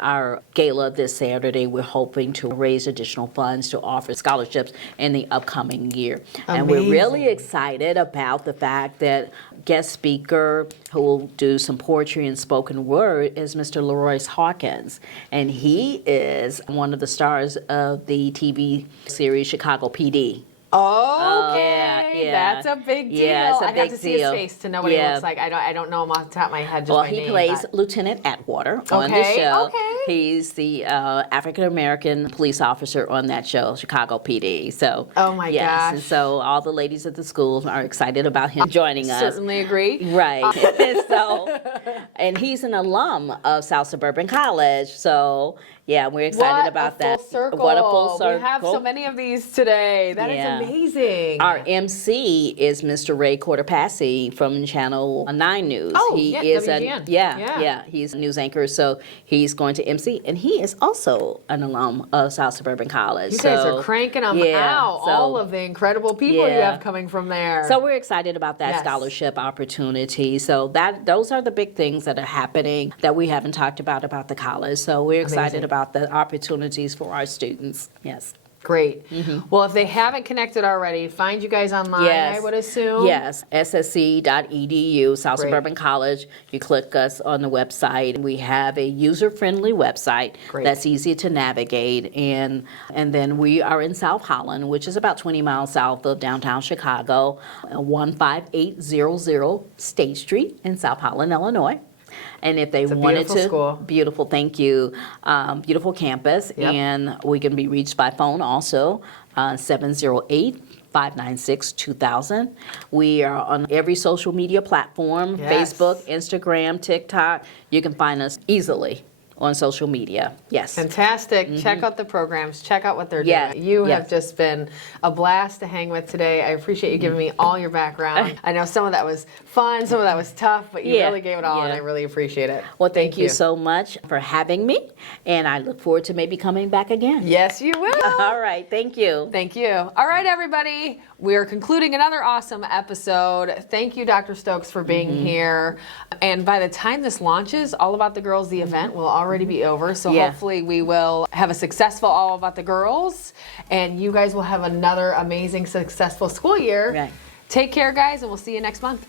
our gala this Saturday, we're hoping to raise additional funds to offer scholarships in the upcoming year. And we're really Amazing. excited about the fact that guest speaker who will do some poetry and spoken word is Mr. Leroy Hawkins. And he is one of the stars of the TV series Chicago PD. Okay, yeah. that's a big deal. Yeah, it's a I'd big have to see his deal. face to know what he looks like. I don't know him off the top of my head just Well, by he name. plays but- Lieutenant Atwater on the Okay, show. okay. He's the African-American police officer on that show, Chicago PD. So, Oh my yes, gosh. and so all the ladies at the school are excited about him joining us. Certainly agree. Right. And he's an alum of South Suburban College. So, Yeah, we're excited about that. Full circle. What a full circle. We have so many of these today. That is amazing. Our MC is Mr. Ray Cortopassi from Channel 9 News. Oh, he yeah, is WGN. he's a news anchor, so he's going to MC, and he is also an alum of South Suburban College. You guys are cranking them out, all of the incredible people you have coming from there. So we're excited about that scholarship opportunity. So those are the big things that are happening that we haven't talked about the college. So we're excited about the opportunities for our students. Yes. Great. Well, if they haven't connected already, find you guys online, I would assume. Yes, ssc.edu, South Suburban College. You click us on the website. We have a user-friendly website that's easy to navigate. And then we are in South Holland, which is about 20 miles south of downtown Chicago, 15800 State Street in South Holland, Illinois. And if they wanted to, school. Beautiful, thank you, beautiful campus, and we can be reached by phone also, 708-596-2000. We are on every social media platform, Facebook, Instagram, TikTok. You can find us easily on social media. Yes. Fantastic. Check out the programs. Check out what they're doing. You have just been a blast to hang with today. I appreciate you giving me all your background. I know some of that was fun, some of that was tough, but you really gave it all, and I really appreciate it. Well, thank you so much for having me, and I look forward to maybe coming back again. Yes, you will. All right. Thank you. Thank you. All right, everybody. We are concluding another awesome episode. Thank you, Dr. Stokes, for being here. And by the time this launches, All About the Girls, the event will already be over. So hopefully we will have a successful All About the Girls, and you guys will have another amazing, successful school year. Right. Take care, guys, and we'll see you next month.